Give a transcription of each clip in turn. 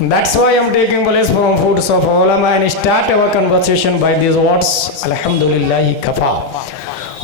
That's why I'm taking place from foods of ulama and start our conversation by these words. Alhamdulillahi kafa.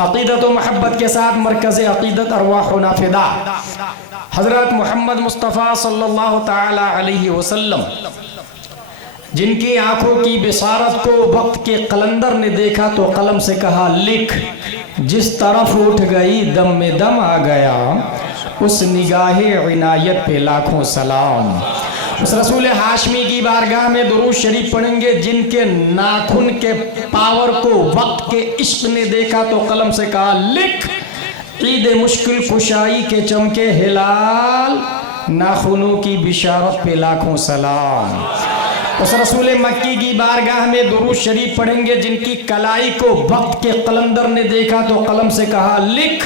अक़ीदत व मोहब्बत के साथ मरकज़ अक़ीदत अरवाहुना फ़िदा हज़रत मोहम्मद मुस्तफ़ा सल्लल्लाहु ताला अलैहि वसल्लम जिनकी आँखों की बिसारत को वक्त के कलंदर ने देखा तो कलम से कहा लिख, जिस तरफ उठ गई दम में दम आ गया, उस निगाहे इनायत पे लाखों सलाम। उस रसूल हाशमी की बारगाह में दुरूद शरीफ पढ़ेंगे जिनके नाखून के पावर को वक्त के इश्क ने देखा तो कलम से कहा लिख, ईद मुश्किल कुशाई के चमके हिलाल, नाखूनों की बिशारत पे लाखों सलाम। उस रसूल मक्की की बारगाह में दुरूद शरीफ पढ़ेंगे जिनकी कलाई को वक्त के कलंदर ने देखा तो कलम से कहा लिख,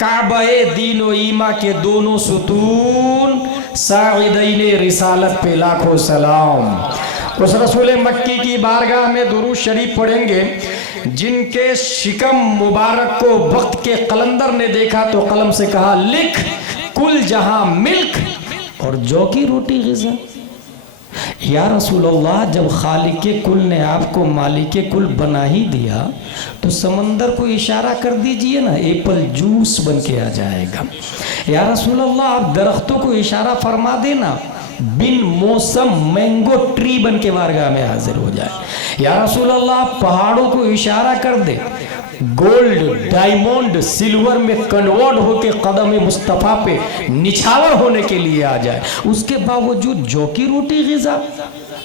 काबे दीन व ईमा के दोनों सुतून, साइदैन रिसालत पे लाखों सलाम। उस रसूल मक्की की बारगाह में दुरूद शरीफ पढ़ेंगे जिनके शिकम मुबारक को वक्त के कलंदर ने देखा तो कलम से कहा लिख, कुल जहां मिल्क और जौ की रोटी ग़िज़ा। या रसूलल्लाह, जब खालिके कुल ने आपको मालिके कुल बना ही दिया तो समंदर को इशारा कर दीजिए ना, एप्पल जूस बन के आ जाएगा। या रसूलल्लाह, आप दरख्तों को इशारा फरमा देना, बिन मौसम मैंगो ट्री बन के बारगाह में हाजिर हो जाए। या रसूलल्लाह, पहाड़ों को इशारा कर दे, गोल्ड डायमंड सिल्वर में कन्वर्ट होके कदम मुस्तफ़ा पे निछावर होने के लिए आ जाए, उसके बावजूद जौ की रोटी ग़िज़ा।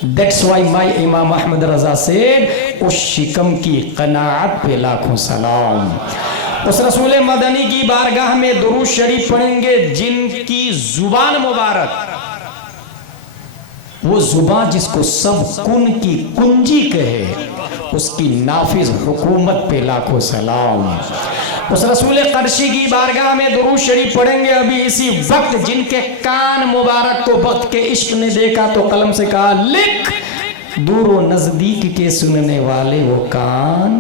दैट्स वाई माई इमाम अहमद रज़ा सेड, उस शिकम की कनाअत पे लाखों सलाम। उस रसूल मदनी की बारगाह में दुरूद शरीफ पढ़ेंगे जिनकी जुबान मुबारक, वो जुबान जिसको सब कुन की कुंजी कहे, उसकी नाफिज हुकूमत पे लाखों सलाम। उस रसूल क़रशी की बारगाह में दुरूद शरीफ पढ़ेंगे अभी इसी वक्त जिनके कान मुबारक को वक्त के इश्क ने देखा तो कलम से कहा लिख, दूर व नज़दीक के सुनने वाले वो कान,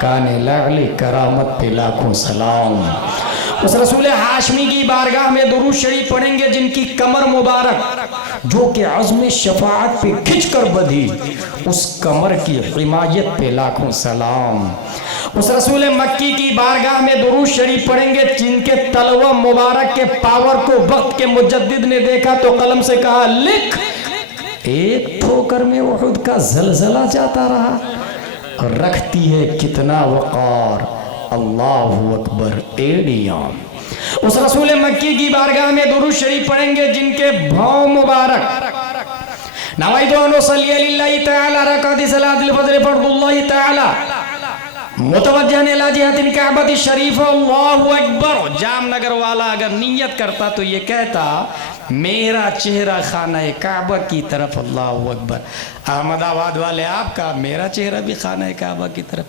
काने लाले करामत पे लाखों सलाम। उस रसूल हाशमी की बारगाह में दुरूद शरीफ पढ़ेंगे जिनकी कमर मुबारक जो कि अज़्म शफाअत पे खिंच कर बधी, उस कमर की हिमायत पे लाखों सलाम। उस रसूल मक्की की बारगाह में दुरूद शरीफ पढ़ेंगे जिनके तलवा मुबारक के पावर को वक्त के मुजद्दिद ने देखा तो कलम से कहा लिख, एक ठोकर में उहुद का जलजला जाता रहा, और रखती है कितना वक़ार, अल्लाहु अकबर एडियाम। उस रसूल मक्की की बारगाह में दुरूद शरीफ पढ़ेंगे जिनके भाव मुबारक नवाइतु अन उसल्ली लिल्लाहि तआला रकाति सलातिल फज्र फर्दुल्लाहि तआला मुतवज्जिहन इला जिहतिल काबति शरीफ, अल्लाहु अकबर। जामनगर वाला अगर नियत करता तो ये कहता मेरा चेहरा खाना काबा की तरफ, अल्लाहु अकबर। अहमदाबाद वाले आपका, मेरा चेहरा भी खाना काबा की तरफ।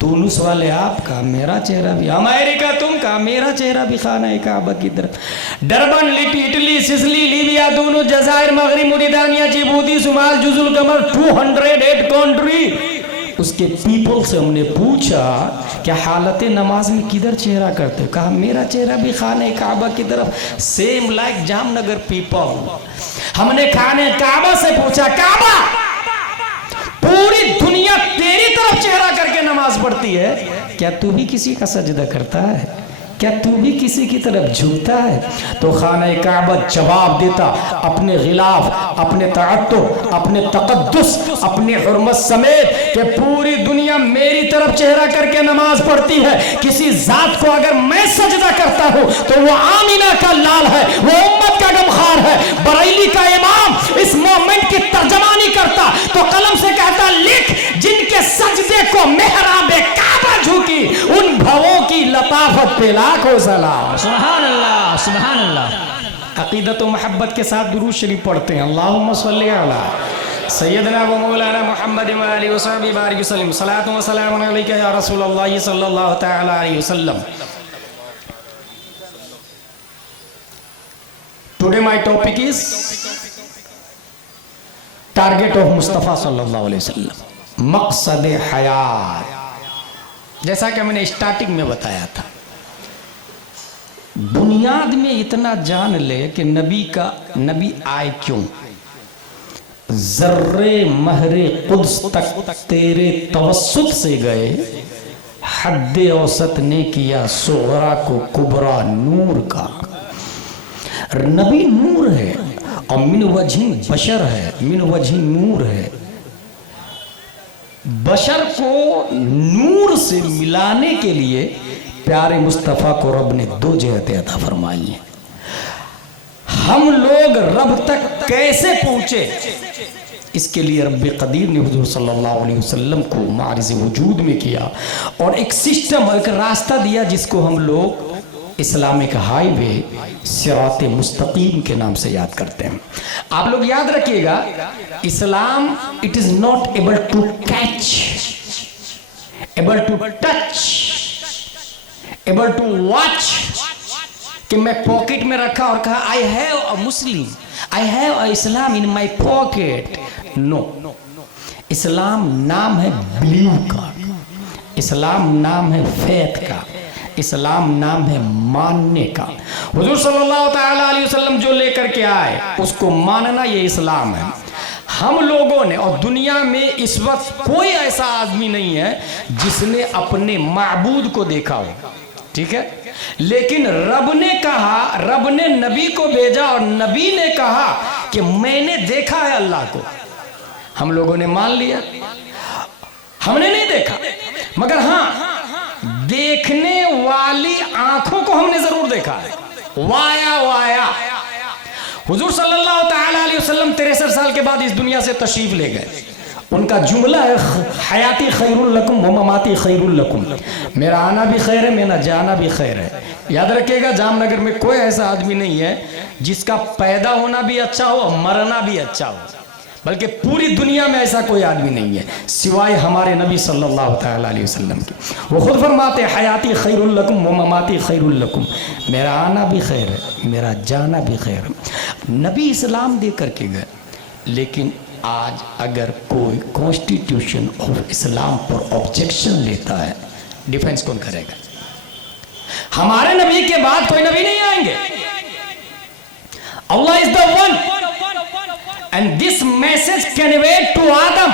तुनिस वाले आपका, मेरा चेहरा भी। अमेरिका तुम का, मेरा चेहरा भी खाना काबा की तरफ। डरबन, इटली, सिसली, लीबिया, दोनों जजायर, मगरिब, मुरितानिया, जिबूती, सुमाल, जुजुल कमर, 208 कंट्री। उसके पीपल से हमने पूछा क्या हालत नमाज में किधर चेहरा करते हो, कहा मेरा चेहरा भी खाने काबा की तरफ। Same like Jamnagar people. हमने खाने काबा से पूछा, काबा पूरी दुनिया तेरी तरफ चेहरा करके नमाज पढ़ती है, क्या तू भी किसी का सजदा करता है? क्या तू भी किसी की तरफ झुकता है? तो खाना काबा जवाब देता अपने खिलाफ, अपने तअत्तुर, अपने तकद्दुस, अपनी हुर्मत समेत कि पूरी दुनिया मेरी तरफ चेहरा करके नमाज पढ़ती है, किसी जात को अगर मैं सजदा करता हूं तो वो आमीना का लाल है, वो उम्मत का गमखार है। बरेली का इमाम इस मोमेंट की तर्जमानी करता तो कलम से कहता, लिख जिनके सजदे को मेहराबे काबा झुकी, उन भवों की लताफत पे लाखों सलाम। सुभान अल्लाह, सुभान अल्लाह। अकीदत व मोहब्बत के साथ दुरूद शरीफ पढ़ते हैं। अल्लाहुम्मा सल्ली अला सय्यदना व मौलाना मुहम्मद व आलिहि व सहबिहि बारिक वसल्लम। सलातु व सलामुन अलैका या रसूलल्लाह सल्लल्लाहु तआला अलैहि वसल्लम। Today my topic is target of Mustafa सल्लल्लाहु अलैहि वसल्लम, मकसद हयात। जैसा कि मैंने स्टार्टिंग में बताया था, बुनियाद में इतना जान ले कि नबी आए क्यों। जर्रे महरे कुद्स तक तेरे तवस्सुत से गए, हद्दे औसत ने किया सोगरा को कुबरा नूर का। नबी नूर है और मिन वजही बशर है, मिन वजही नूर है। बशर को नूर से मिलाने के लिए प्यारे मुस्तफ़ा को रब ने दो जहतें अता फरमाई हैं। हम लोग रब तक कैसे पहुंचे, इसके लिए रब कदीर ने हुजूर सल्लल्लाहु अलैहि वसल्लम को मारिज़ वजूद में किया और एक सिस्टम, एक रास्ता दिया जिसको हम लोग इस्लामिक हाईवे सिराते मुस्तकीम के नाम से याद करते हैं। आप लोग याद रखिएगा, Islam it is not able to catch, able to touch, able to watch, कि मैं पॉकेट में रखा और कहा I have a Muslim, I have a Islam in my pocket. No, इस्लाम नाम है बिलीव का, इस्लाम नाम है फेथ का, इस्लाम नाम है मानने का। हुजूर सल्लल्लाहु तआला अलैहि वसल्लम जो लेकर के आए उसको मानना, ये इस्लाम है। हम लोगों ने, और दुनिया में इस वक्त कोई ऐसा आदमी नहीं है जिसने अपने माबूद को देखा हो, ठीक है, लेकिन रब ने कहा, रब ने नबी को भेजा और नबी ने कहा कि मैंने देखा है अल्लाह को। हम लोगों ने मान लिया, हमने नहीं देखा, मगर हाँ देखने वाली आंखों को हमने जरूर देखा है। वाया वाया हुजूर सल्लल्लाहु तआला अलैहि वसल्लम 63 साल के बाद इस दुनिया से तशरीफ ले गए। उनका जुमला है, हयाती खैरुल लकुम व ममाती खैरुल लकुम, मेरा आना भी खैर है, मेरा जाना भी खैर है। याद रखिएगा, जामनगर में कोई ऐसा आदमी नहीं है जिसका पैदा होना भी अच्छा हो और मरना भी अच्छा हो, बल्कि पूरी दुनिया में ऐसा कोई आदमी नहीं है सिवाय हमारे नबी सल्लल्लाहु तआला अलैहि वसल्लम के। वो खुद फरमाते हयाती खैरुल लकुम व ममाती खैरुल लकुम, मेरा आना भी खैर है, मेरा जाना भी खैर है। नबी इस्लाम दे करके गए, लेकिन आज अगर कोई कॉन्स्टिट्यूशन ऑफ इस्लाम पर ऑब्जेक्शन लेता है, डिफेंस कौन करेगा? हमारे नबी के बाद कोई नबी नहीं आएंगे। Allah is the one and this message conveyed to Adam,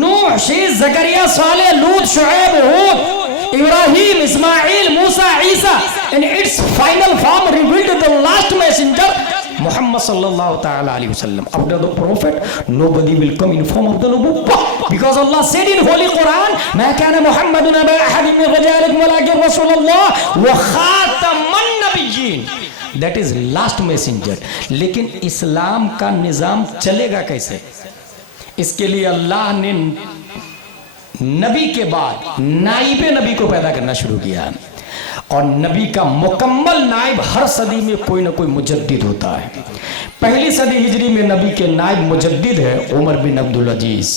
Nuh, Sheikh, Zakaria, Saleh, Lut, Shuaib, Hud, Ibrahim, Ismail, Musa, Isa, in its final form revealed to the last messenger Muhammad sallallahu ta'ala alayhi wasallam. After the prophet, nobody will come in form of the nubuwwah, because Allah said in Holy Quran, Ma kana Muhammadun aba ahadin min rijalikum walakin Rasulullah wa khataman nabiyyin. That is last messenger. लेकिन इस्लाम का निज़ाम चलेगा कैसे? इसके लिए अल्लाह ने नबी के बाद नाइबे नबी को पैदा करना शुरू किया, और नबी का मुकम्मल नाइब हर सदी में कोई ना कोई मुजद्दिद होता है। पहली सदी हिजरी में नबी के नाइब मुजद्दिद है उमर बिन अब्दुल अजीज।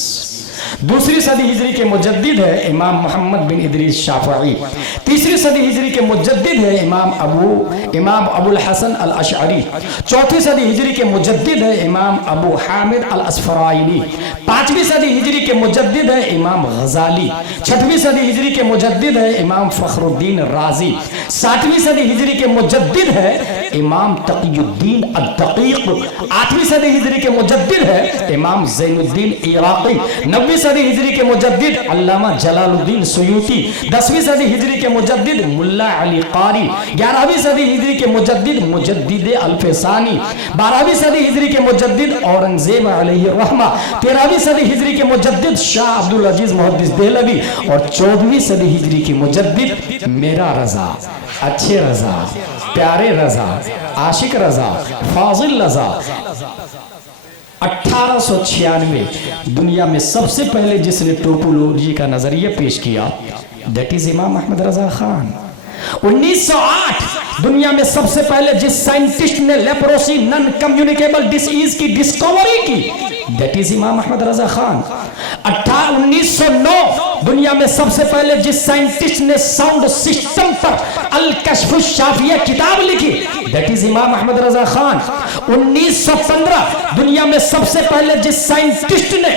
दूसरी सदी हिजरी के मुजद्दिद है इमाम मोहम्मद बिन इदरीस शाफई। तीसरी सदी हिजरी के मुजद्दिद है इमाम अबुल हसन अल अशअरी। चौथी सदी हिजरी के मुजद्दिद है इमाम अबू हामिद अल अस्फराइनी। पांचवी सदी हिजरी के मुजद्दिद है इमाम गजाली। छठवीं सदी हिजरी के मुजद्दिद है इमाम फखरुद्दीन राजी। सातवीं सदी हिजरी के मुजद्दिद है इमाम तकीयुद्दीन अद-दकीक। आठवीं सदी हिजरी के मुजद्दिद है इमाम ज़ैनुद्दीन इराक़ी। 9वीं सदी हिजरी के मुजद्दिद अल्लामा जलालुद्दीन सुयूती, 10वीं सदी हिजरी के मुजद्दिद मुल्ला अली कारी, 11वीं सदी हिजरी के मुजद्दिद मुजद्दिद अल्फसानी, 12वीं सदी हिजरी के मुजद्दिद औरंगजेब अलैहि रहमा, 13वीं सदी हिजरी के मुजद्दिद शाह अब्दुल अजीज मुहद्दिस देहलवी और 14वीं सदी हिजरी के मुजद्दिद मेरा रजा, अच्छे रजा, प्यारे रजा, आशिक रजा, फाजिल रजा। 1896 दुनिया में सबसे पहले जिसने टोपोलॉजी का नजरिया पेश किया दैट इज इमाम अहमद रजा खान। 1908 दुनिया में सबसे पहले जिस साइंटिस्ट ने लेप्रोसी नॉन कम्युनिकेबल डिसीज की डिस्कवरी की दैट इज इमाम अहमद रजा खान। 1909 दुनिया में सबसे पहले जिस साइंटिस्ट ने साउंड सिस्टम पर अल कश्फ शाफिया किताब लिखी दैट इज इमाम अहमद रजा खान। 1915 दुनिया में सबसे पहले जिस साइंटिस्ट ने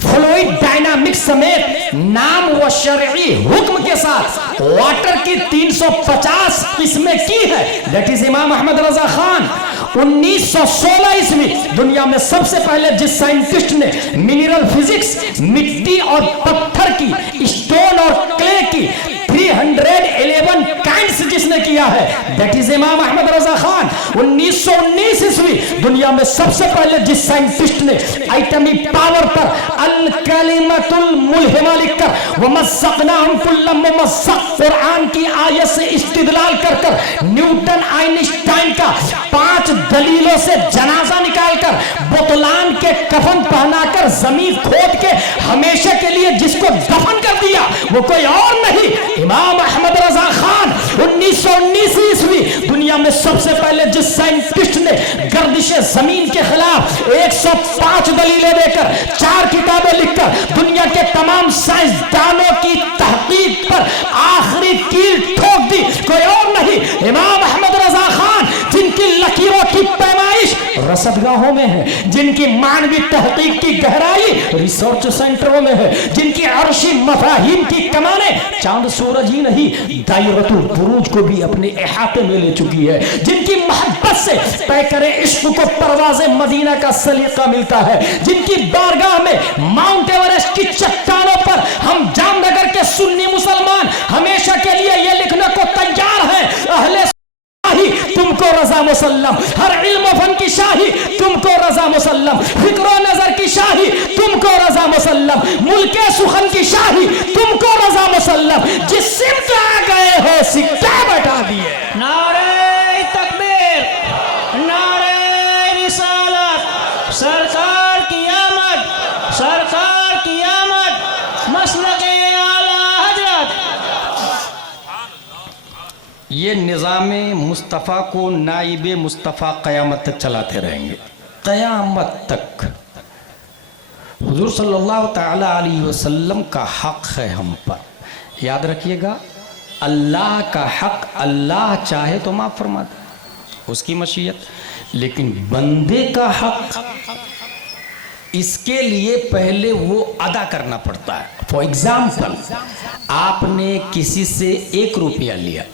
फ्लूइड डायनामिक्स समेत नाम व शरई हुक्म के साथ वाटर की 350 किस्में की है दैट इज इमाम अहमद रजा खान। 1916 ईस्वी दुनिया में सबसे पहले जिस साइंटिस्ट ने मिनरल फिजिक्स, मिट्टी और पत्थर की, स्टोन और क्ले की 311 काइंड्स जिसने किया है दैट इज इमाम अहमद रजा खान। 1919 ईस्वी दुनिया में सबसे पहले जिस साइंटिस्ट ने एटॉमिक पावर पर अल कलिमतुल मुल्हिमा लिखकर वमस्सकनाहुम कुल्ल मुमस्सक कुरान की आयत से इस्तिदलाल कर न्यूटन आइंस्टाइन का 5 दलीलों से जनाजा निकालकर बुतलान के कफन पहनाकर जमीन खोद के हमेशा के लिए जिसको दफन कर दिया वो कोई और नहीं इमाम अहमद रजा खान। 1919 ईस्वी दुनिया में सबसे पहले जिस साइंटिस्ट ने गर्दिश जमीन के खिलाफ 105 दलीलें देकर 4 किताबें लिखकर दुनिया के तमाम साइंसदानों की तहकीक पर आखिरी कील ठोक दी कोई और नहीं इमाम अहमद रजा खान। जिनकी लकीरों की पैमाइश रसदगाहों में है, जिनकी मानवी तहकीक की गहराई रिसर्च सेंटरों में है, जिनकी अर्शी मफाहिम की कमाने चांद सूरज ही नहीं दायरतुल बुरूज को भी अपने इहाते में ले चुकी है, जिनकी मोहब्बत से तय करे इश्क को परवाज़े मदीना का सलीका मिलता है, जिनकी बारगाह में माउंट एवरेस्ट की चट्टानों पर हम जामनगर के सुन्नी मुसलमान हमेशा के लिए ये लिखने को तैयार हैं अहले तुमको रजा मुसल्लम, हर इल्म फन की शाही तुमको रजा मुसल्लम, फिक्र नजर की शाही तुमको रजा मुसल्लम, मुल्के सुखन की शाही तुमको रजा मुसल्लम, जिस सिमत आ गए हो सिक्का बटा दिए। नारे तकबीर, नारे रिसालत, सरकार की आमद, सरकार की आमद, मसलके आला हजरत। ये निज़ामे मुस्तफ़ा को नाइबे मुस्तफ़ा क़यामत तक चलाते रहेंगे, क़यामत तक। हुज़ूर सल्लल्लाहु ताला अलैहि वसल्लम का हक़ है हम पर, याद रखिएगा। अल्लाह का हक़ अल्लाह चाहे तो माफ़ फरमा दे, उसकी मशीयत, लेकिन बंदे का हक़ इसके लिए पहले वो अदा करना पड़ता है। फॉर एग्जाम्पल, आपने किसी से 1 रुपया लिया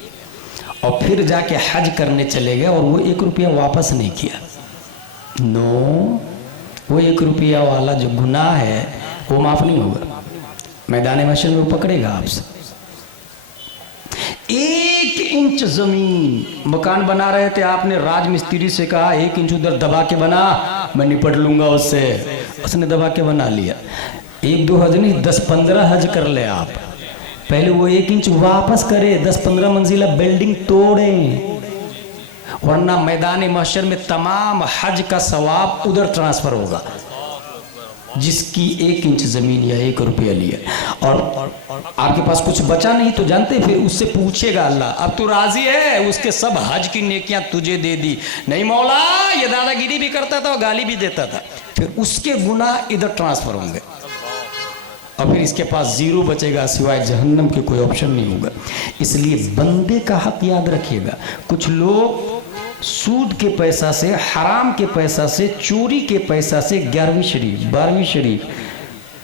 और फिर जाके हज करने चले गए और वो 1 रुपया वापस नहीं किया, नो, वो 1 रुपया वाला जो गुनाह है वो माफ नहीं होगा। मैदान महशर में वो पकड़ेगा आपसे। 1 इंच जमीन मकान बना रहे थे, आपने राज मिस्त्री से कहा 1 इंच उधर दबा के बना, मैं निपट लूंगा उससे, उसने दबा के बना लिया। 1-2 हज नहीं 10-15 हज कर ले आप, पहले वो 1 इंच वापस करे, 10-15 मंजिला बिल्डिंग तोड़े, वरना मैदान महशर में तमाम हज का सवाब उधर ट्रांसफर होगा जिसकी 1 इंच जमीन या 1 रुपया लिया। और आपके पास कुछ बचा नहीं तो जानते, फिर उससे पूछेगा अल्लाह, अब तू राजी है? उसके सब हज की नेकियां तुझे दे दी। नहीं मौला, ये दादागिरी भी करता था और गाली भी देता था। फिर उसके गुनाह इधर ट्रांसफर होंगे और फिर इसके पास 0 बचेगा, सिवाय जहन्नम के कोई ऑप्शन नहीं होगा। इसलिए बंदे का हक याद रखिएगा। कुछ लोग सूद के पैसा से, हराम के पैसा से, चोरी के पैसा से 11वीं शरीफ, 12वीं शरीफ,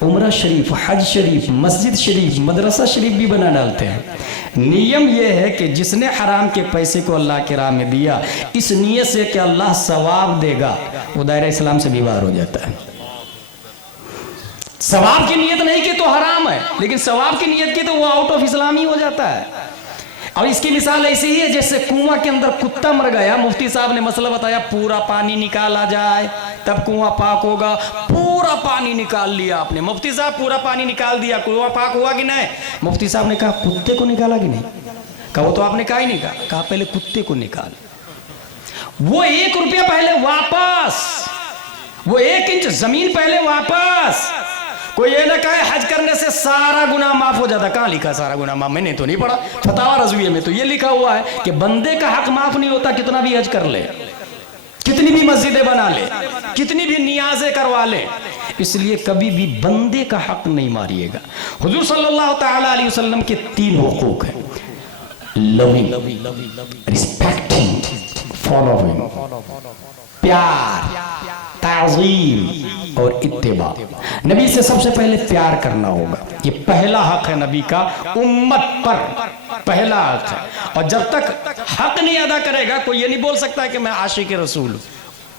उम्रा शरीफ, हज शरीफ, मस्जिद शरीफ, मदरसा शरीफ भी बना डालते हैं। नियम यह है कि जिसने हराम के पैसे को अल्लाह के राह में दिया इस नियत से कि अल्लाह सवाब देगा, वो दायरा इस्लाम से भी बाहर हो जाता है। सवाब की नियत नहीं की तो हराम है, लेकिन सवाब की नियत की तो वो आउट ऑफ इस्लाम ही हो जाता है। और इसकी मिसाल ऐसी ही है जैसे कुआं के अंदर कुत्ता मर गया, मुफ्ती साहब ने मसला बताया, पूरा पानी निकाला जाए तब कुआं पाक होगा। पूरा पानी निकाल लिया आपने, मुफ्ती साहब पूरा पानी निकाल दिया, कुआं पाक हुआ कि नहीं? मुफ्ती साहब ने कहा कुत्ते को निकाला कि नहीं? कहा वो तो आपने कहा ही नहीं। कहा पहले कुत्ते को निकाल। वो 1 रुपया पहले वापस, वो 1 इंच जमीन पहले वापस। कोई ये ना कहे हज करने से सारा गुनाह माफ हो जाता। कहाँ लिखा सारा गुनाह माफ? मैंने तो नहीं पढ़ा, फतावा रज़विया में तो ये लिखा हुआ है कि बंदे का हक माफ नहीं होता, कितना भी हज कर ले, कितनी भी मस्जिदें बना ले, कितनी भी नियाज़ें करवा ले, इसलिए कभी भी बंदे का हक नहीं मारिएगा। हुजूर सल्लल्लाहु तआला अलैहि वसल्लम के 3 हुकूक हैं, लविंग, रिस्पेक्टिंग, फॉलोइंग, प्यार, ताज़ीम और इत्तिबा। नबी से सबसे पहले प्यार करना होगा, ये पहला हक है नबी का उम्मत पर, पहला हक है। और जब तक हक नहीं अदा करेगा कोई ये नहीं बोल सकता कि मैं आशिक रसूल हूं।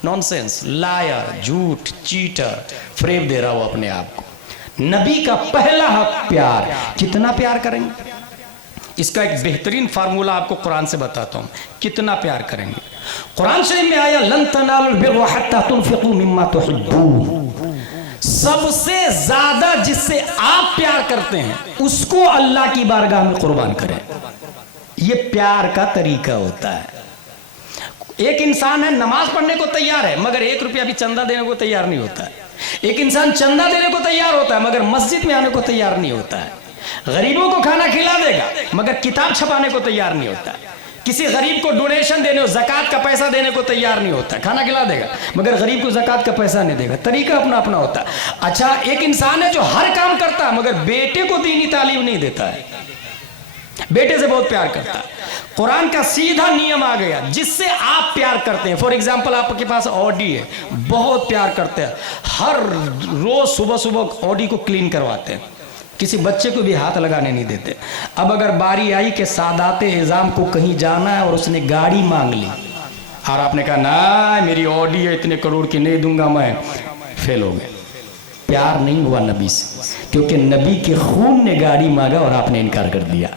नॉनसेंस, लायर, झूठ, चीटर, फ्रेब दे रहा हूं अपने आप को। नबी का पहला हक प्यार। कितना प्यार करेंगे इसका एक बेहतरीन फार्मूला आपको कुरान से बताता हूं, कितना प्यार करेंगे। कुरान शरीफ में आया लन तनालुल बिर्रा हत्ता तुनफिकू मिम्मा तुहिब्बून। सबसे ज्यादा जिससे आप प्यार करते हैं उसको अल्लाह की बारगाह में कुर्बान करें। ये प्यार का तरीका होता है। एक इंसान है नमाज पढ़ने को तैयार है मगर 1 रुपया भी चंदा देने को तैयार नहीं होता है। एक इंसान चंदा देने को तैयार होता है मगर मस्जिद में आने को तैयार नहीं होता है। गरीबों को खाना खिला देगा मगर किताब छपाने को तैयार नहीं होता है। किसी गरीब को डोनेशन देने, ज़कात का पैसा देने को तैयार नहीं होता। खाना खिला देगा मगर गरीब को ज़कात का पैसा नहीं देगा। तरीका अपना अपना होता है। अच्छा, एक इंसान है जो हर काम करता है मगर बेटे को दीनी तालीम नहीं देता है, बेटे से बहुत प्यार करता है। कुरान का सीधा नियम आ गया, जिससे आप प्यार करते हैं। फॉर एग्जाम्पल आपके पास ऑडी है, बहुत प्यार करते हैं, हर रोज सुबह सुबह ऑडी को क्लीन करवाते हैं, किसी बच्चे को भी हाथ लगाने नहीं देते। अब अगर बारी आई कि सादाते इज़ाम को कहीं जाना है और उसने गाड़ी मांग ली और आपने कहा ना मेरी ऑडी है इतने करोड़ की नहीं दूंगा मैं, फेल हो गए। प्यार नहीं हुआ नबी से, क्योंकि नबी के खून ने गाड़ी मांगा और आपने इनकार कर दिया।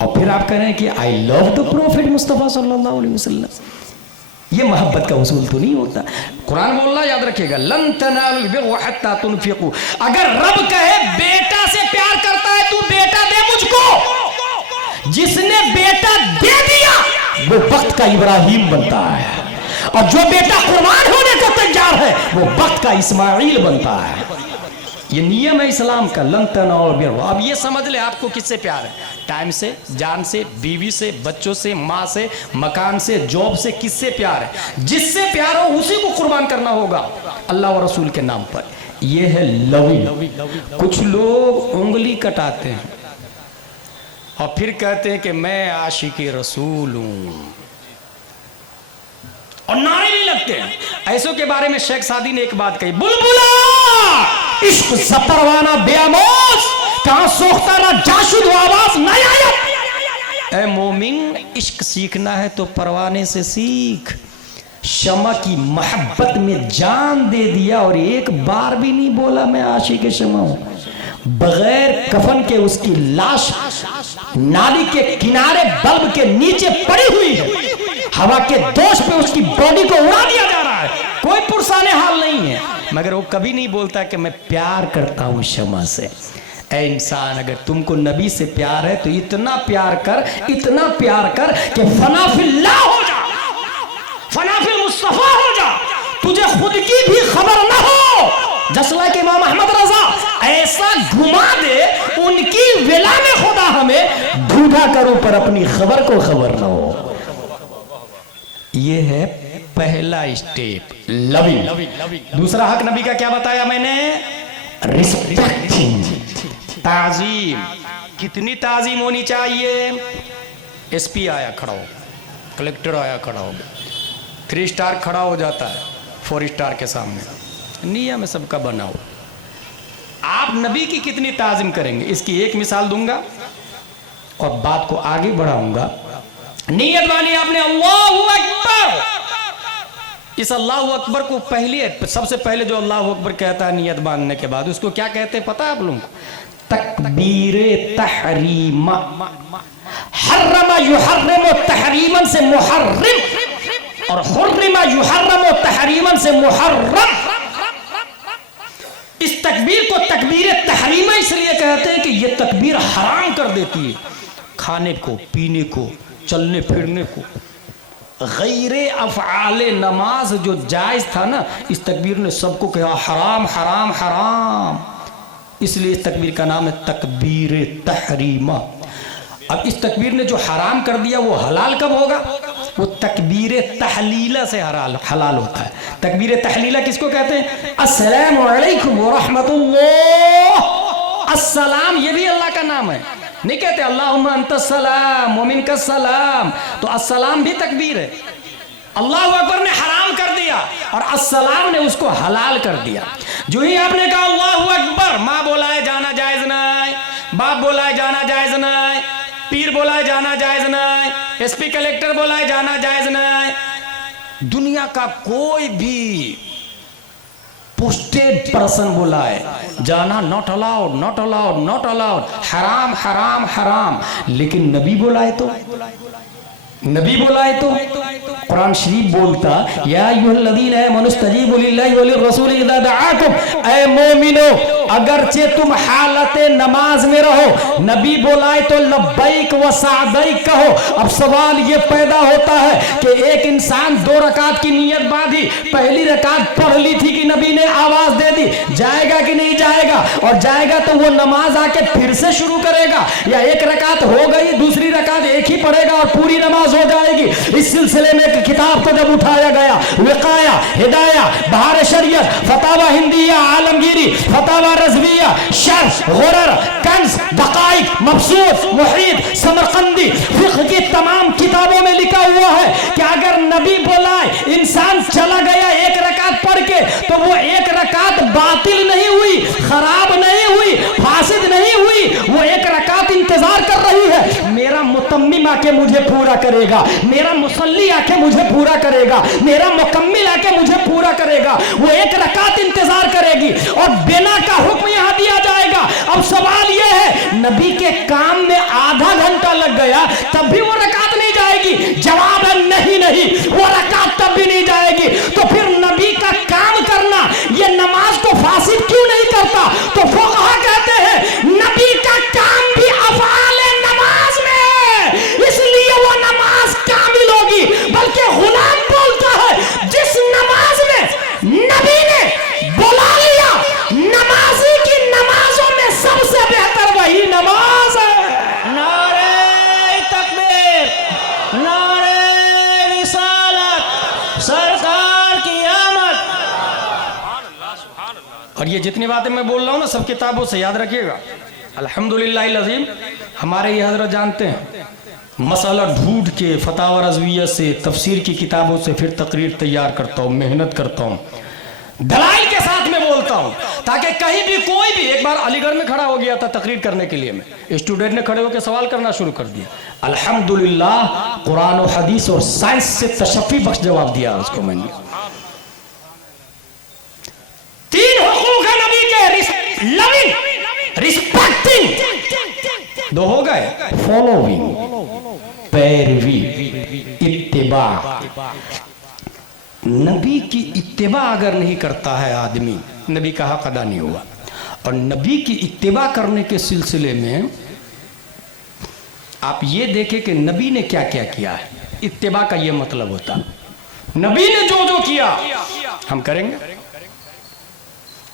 और फिर आप कह रहे हैं कि I love the prophet Mustafa सल्लल्लाहु अलैहि वसल्लम। ये मोहब्बत का उसूल तो नहीं होता। कुरान बोलना याद रखिएगा, लन तनालुल बिर्रा हत्ता तुनफिकू। अगर रब कहे बेटा से प्यार करता है तू बेटा दे मुझको, जिसने बेटा दे दिया वो वक्त का इब्राहिम बनता है, और जो बेटा कुर्बान होने को तैयार है वो वक्त का इस्माइल बनता है। ये नियम है इस्लाम का, लन तनालुल बिर्रा। अब ये समझ ले आपको किससे प्यार है? टाइम से, जान से, बीवी से, बच्चों से, माँ से, मकान से, जॉब से, किससे प्यार है? जिससे प्यार हो उसी को कुर्बान करना होगा अल्लाह और रसूल के नाम पर। यह है लविंग। कुछ लोग उंगली कटाते हैं और फिर कहते हैं कि मैं आशिक रसूल हूं, और नारे भी लगते हैं। ऐसों के बारे में शेख सादी ने एक बात कही, बुलबुला इश्क परवाना बेआमोज, कहां सोखता ना जाशुद आवाज नहीं आया। ए मोमिन, इश्क सीखना है तो परवाने से सीख। शमा की मोहब्बत में जान दे दिया और एक बार भी नहीं बोला मैं आशिक शमा हूं। बगैर कफन के उसकी लाश नाली के किनारे बल्ब के नीचे पड़ी हुई है, हवा के दोष पे उसकी बॉडी को उड़ा दिया जा रहा है, कोई पुरसाने हाल नहीं है, मगर वो कभी नहीं बोलता कि मैं प्यार करता हूं शमा से। ऐ इंसान, अगर तुमको नबी से प्यार है तो इतना प्यार कर, इतना प्यार कर कि फना फिल्लाह हो जा, फना फिल मुस्तफा हो जा, तुझे खुद की भी खबर ना हो। जसला के इमाम अहमद रजा ऐसा घुमा दे उनकी विला में खुदा हमें ढूंढा करो पर अपनी खबर को खबर ना हो। ये है पहला स्टेप, लविंग। दूसरा हक नबी का क्या बताया मैंने? रिस्पेक्टिंग, ताजीम। कितनी ताजीम होनी चाहिए? एसपी आया खड़ा हो, कलेक्टर आया खड़ा हो, 3 स्टार खड़ा हो जाता है 4 स्टार के सामने, नियम में सबका बना हो। आप नबी की कितनी ताजीम करेंगे इसकी एक मिसाल दूंगा और बात को आगे बढ़ाऊंगा। नियत मानी आपने, अल्लाहु अकबर, इस अल्लाह अकबर को सबसे पहले जो अल्लाह अकबर कहता है नियत बांधने के बाद, उसको क्या कहते हैं पता है आप लोगों को? तकबीरे तहरीमा। हर्रमा युहर्रिमु तहरीमन से मुहर्रिम, और हुर्रिमा युहर्रिमु तहरीमन से मुहर्रम। इस तकबीर को तकबीर तहरीमा इसलिए कहते हैं कि यह तकबीर हराम कर देती है खाने को, पीने को, चलने फिरने को। गैरे अफ़आले नमाज जो जायज़ था ना, इस तकबीर ने सबको कहा हराम हराम हराम, इसलिए इस तकबीर का नाम है तकबीर तहरीमा। अब इस तकबीर ने जो हराम कर दिया वो हलाल कब होगा? वो तकबीर तहलीला से हलाल होता है। तकबीर तहलीला किसको कहते हैं? अस्सलामु अलैकुम व रहमतुल्लाह। अस्सलाम ये भी अल्लाह का नाम है, नहीं कहते अल्लाहुम्मा अंतस्सलाम व मिनकस्सलाम, तो अस्सलाम भी तकबीर है। अल्लाह अकबर ने हराम कर दिया और अस्सलाम ने उसको हलाल कर दिया। जो ही आपने कहा अल्लाहु अकबर, माँ बोलाए जाना जायज नहीं, बाप बोलाए जाना जायज नहीं, पीर बोलाए जाना जायज नहीं, एसपी कलेक्टर बोलाए जाना जायज नहीं, दुनिया का कोई भी पोस्टेड पर्सन बुलाए जाना not allowed, not allowed, not allowed, हराम हराम हराम। लेकिन नबी बुलाए तो, नबी बुलाए तो कुरान शरीफ बोलता या अय्युहल्लज़ीना आमनू इस्तजीबू लिल्लाहि व लिर्रसूल इज़ा दआकुम। ऐ मोमिनो, अगरचे तुम हालत नमाज में रहो, नबी बुलाए तो लब्बैक व सअदैक कहो। अब सवाल ये पैदा होता है कि एक इंसान 2 रकात की नियत बांधी, पहली रकात पढ़ ली थी कि नबी ने आवाज दे दी, जाएगा कि नहीं जाएगा? और जाएगा तो वो नमाज आके फिर से शुरू करेगा, या एक रकात हो गई दूसरी रकात एक ही पढ़ेगा और पूरी नमाज हो जाएगी? इस सिलसिले में एक किताब को जब उठाया गया, विकाया, हिदाया, बहार शरीयत, फतावा हिंदिया आलमगीरी, फतावा रज़विया, शर्ह, गुरर, कंज, दकाइक, मबसूत, मुहीत, समरकंदी, फिक्ह की तमाम किताबों में लिखा हुआ है कि अगर नबी बुलाए, इंसान चला गया एक रकात पढ़ के, तो वो एक रकात बातिल नहीं हुई, खराब नहीं हुई, फासिद नहीं हुई, वो एक रकात इंतजार कर रही है मेरा मुतम्मिम आके मुझे पूरा करेगा, मेरा मुसल्ली आके मुझे पूरा करेगा, मेरा मुकम्मिल आके मुझे पूरा करेगा। वो एक रकात इंतजार करेगी और बिना का हुक्म यहां दिया जाएगा। अब सवाल यह है, नबी के काम में आधा घंटा लग गया तब भी वो रकात नहीं जाएगी? जवाब है नहीं नहीं, वो रकात तब भी नहीं जाएगी। तो फिर नबी का काम करना ये नमाज को फासिद क्यों नहीं करता? तो फुक़हा कहते हैं नबी का काम भी अफ़आले नमाज में है, इसलिए वो नमाज कामिल होगी। बल्कि गुलाम बोलता है जिस नमाज में नबी ने बुला लिया, नमाजी की नमाजों में सबसे बेहतर वही नमाज है। नारे तकबीर, नारे रिसालत, सरकार की आमद। और ये जितनी बातें मैं बोल रहा हूँ ना, सब किताबों से याद रखिएगा। अल्हम्दुलिल्लाह अज़ीम, हमारे ये हजरत जानते हैं, मसाला ढूंढ के फतावा रज़विया से, तफसीर की किताबों से फिर तकरीर तैयार करता हूँ, मेहनत करता हूँ, दलाइल के साथ में बोलता हूँ, ताकि कहीं भी कोई भी, एक बार अलीगढ़ में खड़ा हो गया था तकरीर करने के लिए, मैं स्टूडेंट ने खड़े होकर सवाल करना शुरू कर दिया, अल्हम्दुलिल्लाह कुरान और हदीस और साइंस से तशफ़ी बख्श जवाब दिया उसको मैंने। 3 हुकूक है नबी के, लविंग, रिस्पेक्टिंग, 2 हो गए, फॉलोइंग, पैरवी, इत्तिबा। नबी की इत्तिबा अगर नहीं करता है आदमी, नबी का हक अदा नहीं हुआ। और नबी की इत्तिबा करने के सिलसिले में आप ये देखें कि नबी ने क्या क्या किया है। इत्तिबा का ये मतलब होता, नबी ने जो जो किया हम करेंगे।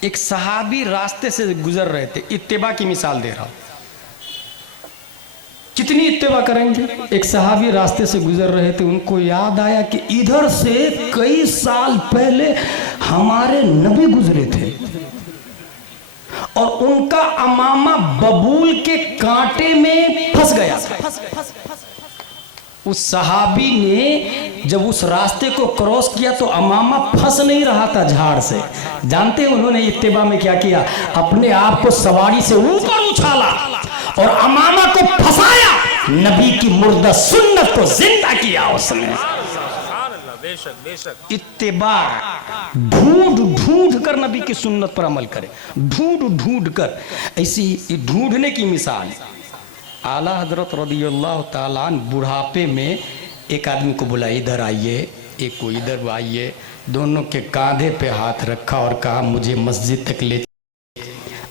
एक सहाबी रास्ते से गुजर रहे थे, इत्तिबा की मिसाल दे रहा हूं, कितनी इत्तिबा करेंगे। एक सहाबी रास्ते से गुजर रहे थे, उनको याद आया कि इधर से कई साल पहले हमारे नबी गुजरे थे और उनका अमामा बबूल के कांटे में फंस गया था। उस सहाबी ने जब उस रास्ते को क्रॉस किया तो अमामा फंस नहीं रहा था झाड़ से। जानते हैं उन्होंने इत्तिबा में क्या किया? अपने आप को सवारी से ऊपर उछाला और अमामा को फंसाया, नबी की मुर्दा सुन्नत को जिंदा किया उसने। बेशक बेशक। इत्तिबा, ढूंढ ढूंढ कर नबी की सुन्नत पर अमल करे, ढूंढ ढूंढ कर। ऐसी ढूंढने की मिसाल आला हजरत रदियल्लाहु ताला अन्हु बुढ़ापे में एक आदमी को बुलाया, इधर आइए, एक को इधर आइए, दोनों के कांधे पे हाथ रखा और कहा मुझे मस्जिद तक ले,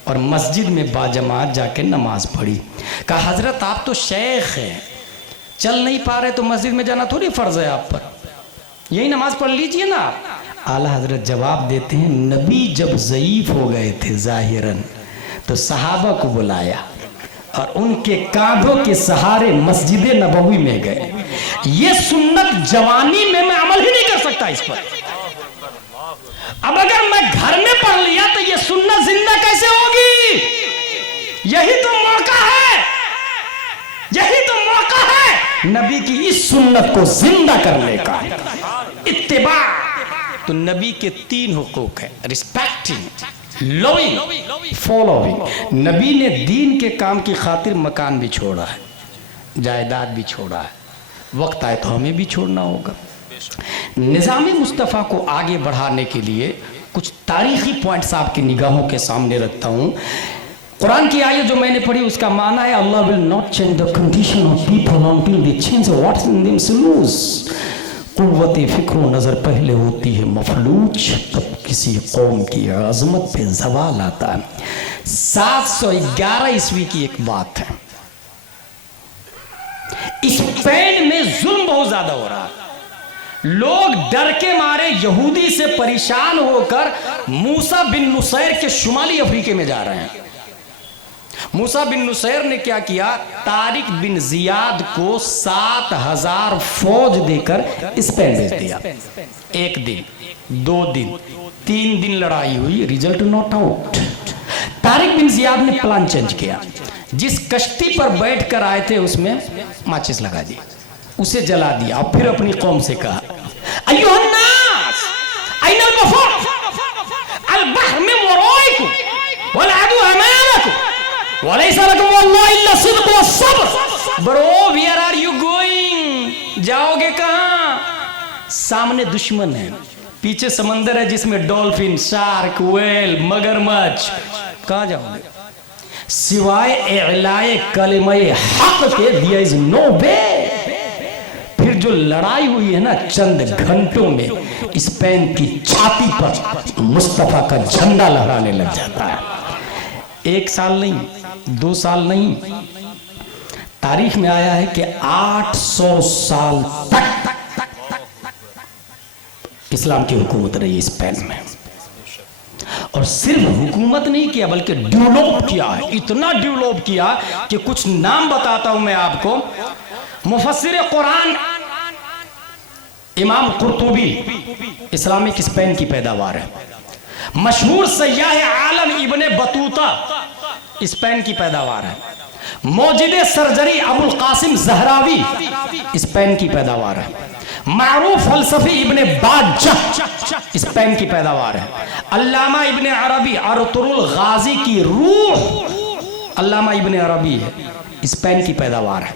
और मस्जिद में बाजमात जाके नमाज पढ़ी। कहा हजरत आप तो शेख हैं, चल नहीं पा रहे तो मस्जिद में जाना थोड़ी फर्ज है आप पर, यही नमाज पढ़ लीजिए ना। आला हजरत जवाब देते हैं नबी जब ज़ईफ हो गए थे ज़ाहिरन तो सहाबा को बुलाया और उनके कांधों के सहारे मस्जिद नबवी में गए। ये सुन्नत जवानी में मैं अमल ही नहीं कर सकता इस पर। अब अगर मैं घर में पढ़ लिया तो ये सुन्नत जिंदा कैसे होगी? यही तो मौका है, यही तो मौका है नबी की इस सुन्नत को जिंदा करने का। इत्तिबा, तो नबी के 3 हुकूक है, रिस्पेक्टिंग, लविंग, फॉलोइंग। नबी ने दीन के काम की खातिर मकान भी छोड़ा है, जायदाद भी छोड़ा है, वक्त आए तो हमें भी छोड़ना होगा। निज़ाम मुस्तफ़ा को आगे बढ़ाने के लिए कुछ तारीखी पॉइंट्स आपकी निगाहों के सामने रखता हूँ। कुरान की आयत जो मैंने पढ़ी उसका माना है Allah will not change the condition of people until they change what's in themselves. कुव्वत फिक्र नज़र पहले होती है मफलूज, तब किसी कौम की अज़मत पे ज़वाल आता है। 711 ईस्वी की एक बात है, स्पेन में जुल्म बहुत ज्यादा हो रहा है। लोग डर के मारे यहूदी से परेशान होकर मूसा बिन नुसैर के शुमाली अफ्रीका में जा रहे हैं। मूसा बिन नुसैर ने क्या किया, तारिक बिन जियाद को 7000 फौज देकर स्पेन भेज दिया। 1 दिन, 2 दिन, 3 दिन लड़ाई हुई, रिजल्ट नॉट आउट। तारिक बिन जियाद ने प्लान चेंज किया, जिस कश्ती पर बैठकर आए थे उसमें माचिस लगा दी, उसे जला दिया और फिर अपनी कौम से कहा अय्युहन्नास अय्युल बफर अल बहर में वराइकुम वल अदु अमामकुम वलैसा लकुम वल्लाहि इल्ला सिद्क़ व सब्र। Bro where are you going? जाओगे कहां? सामने दुश्मन है, पीछे समंदर है जिसमें डॉल्फिन, शार्क, व्हेल, मगरमच्छ, कहां जाओगे? सिवाय एलाए कलिमाए हक के देयर इज नो वे। फिर जो लड़ाई हुई है ना, चंद घंटों में स्पेन की छाती पर मुस्तफा का झंडा लहराने लग जाता है। 1 साल नहीं, 2 साल नहीं, तारीख में आया है कि 800 साल तक इस्लाम की हुकूमत रही स्पेन में। और सिर्फ हुकूमत नहीं किया बल्कि डेवलप किया है, इतना डेवलप किया कि कुछ नाम बताता हूं मैं आपको। मुफस्सिर कुरान इमाम कुर्तुबी इस्लामिक स्पेन की पैदावार है। मशहूर सय्याह आलम इब्ने बतूता स्पेन की पैदावार है। मौजिद सर्जरी अबुल कासिम ज़हरावी स्पेन की पैदावार है। मारूफ फलसफी इब्ने बाज्जाह स्पेन की पैदावार है। अल्लामा इब्ने अरबी अर्तुरुल गाजी की रूह अल्लामा इब्ने अरबी है, स्पेन की पैदावार है।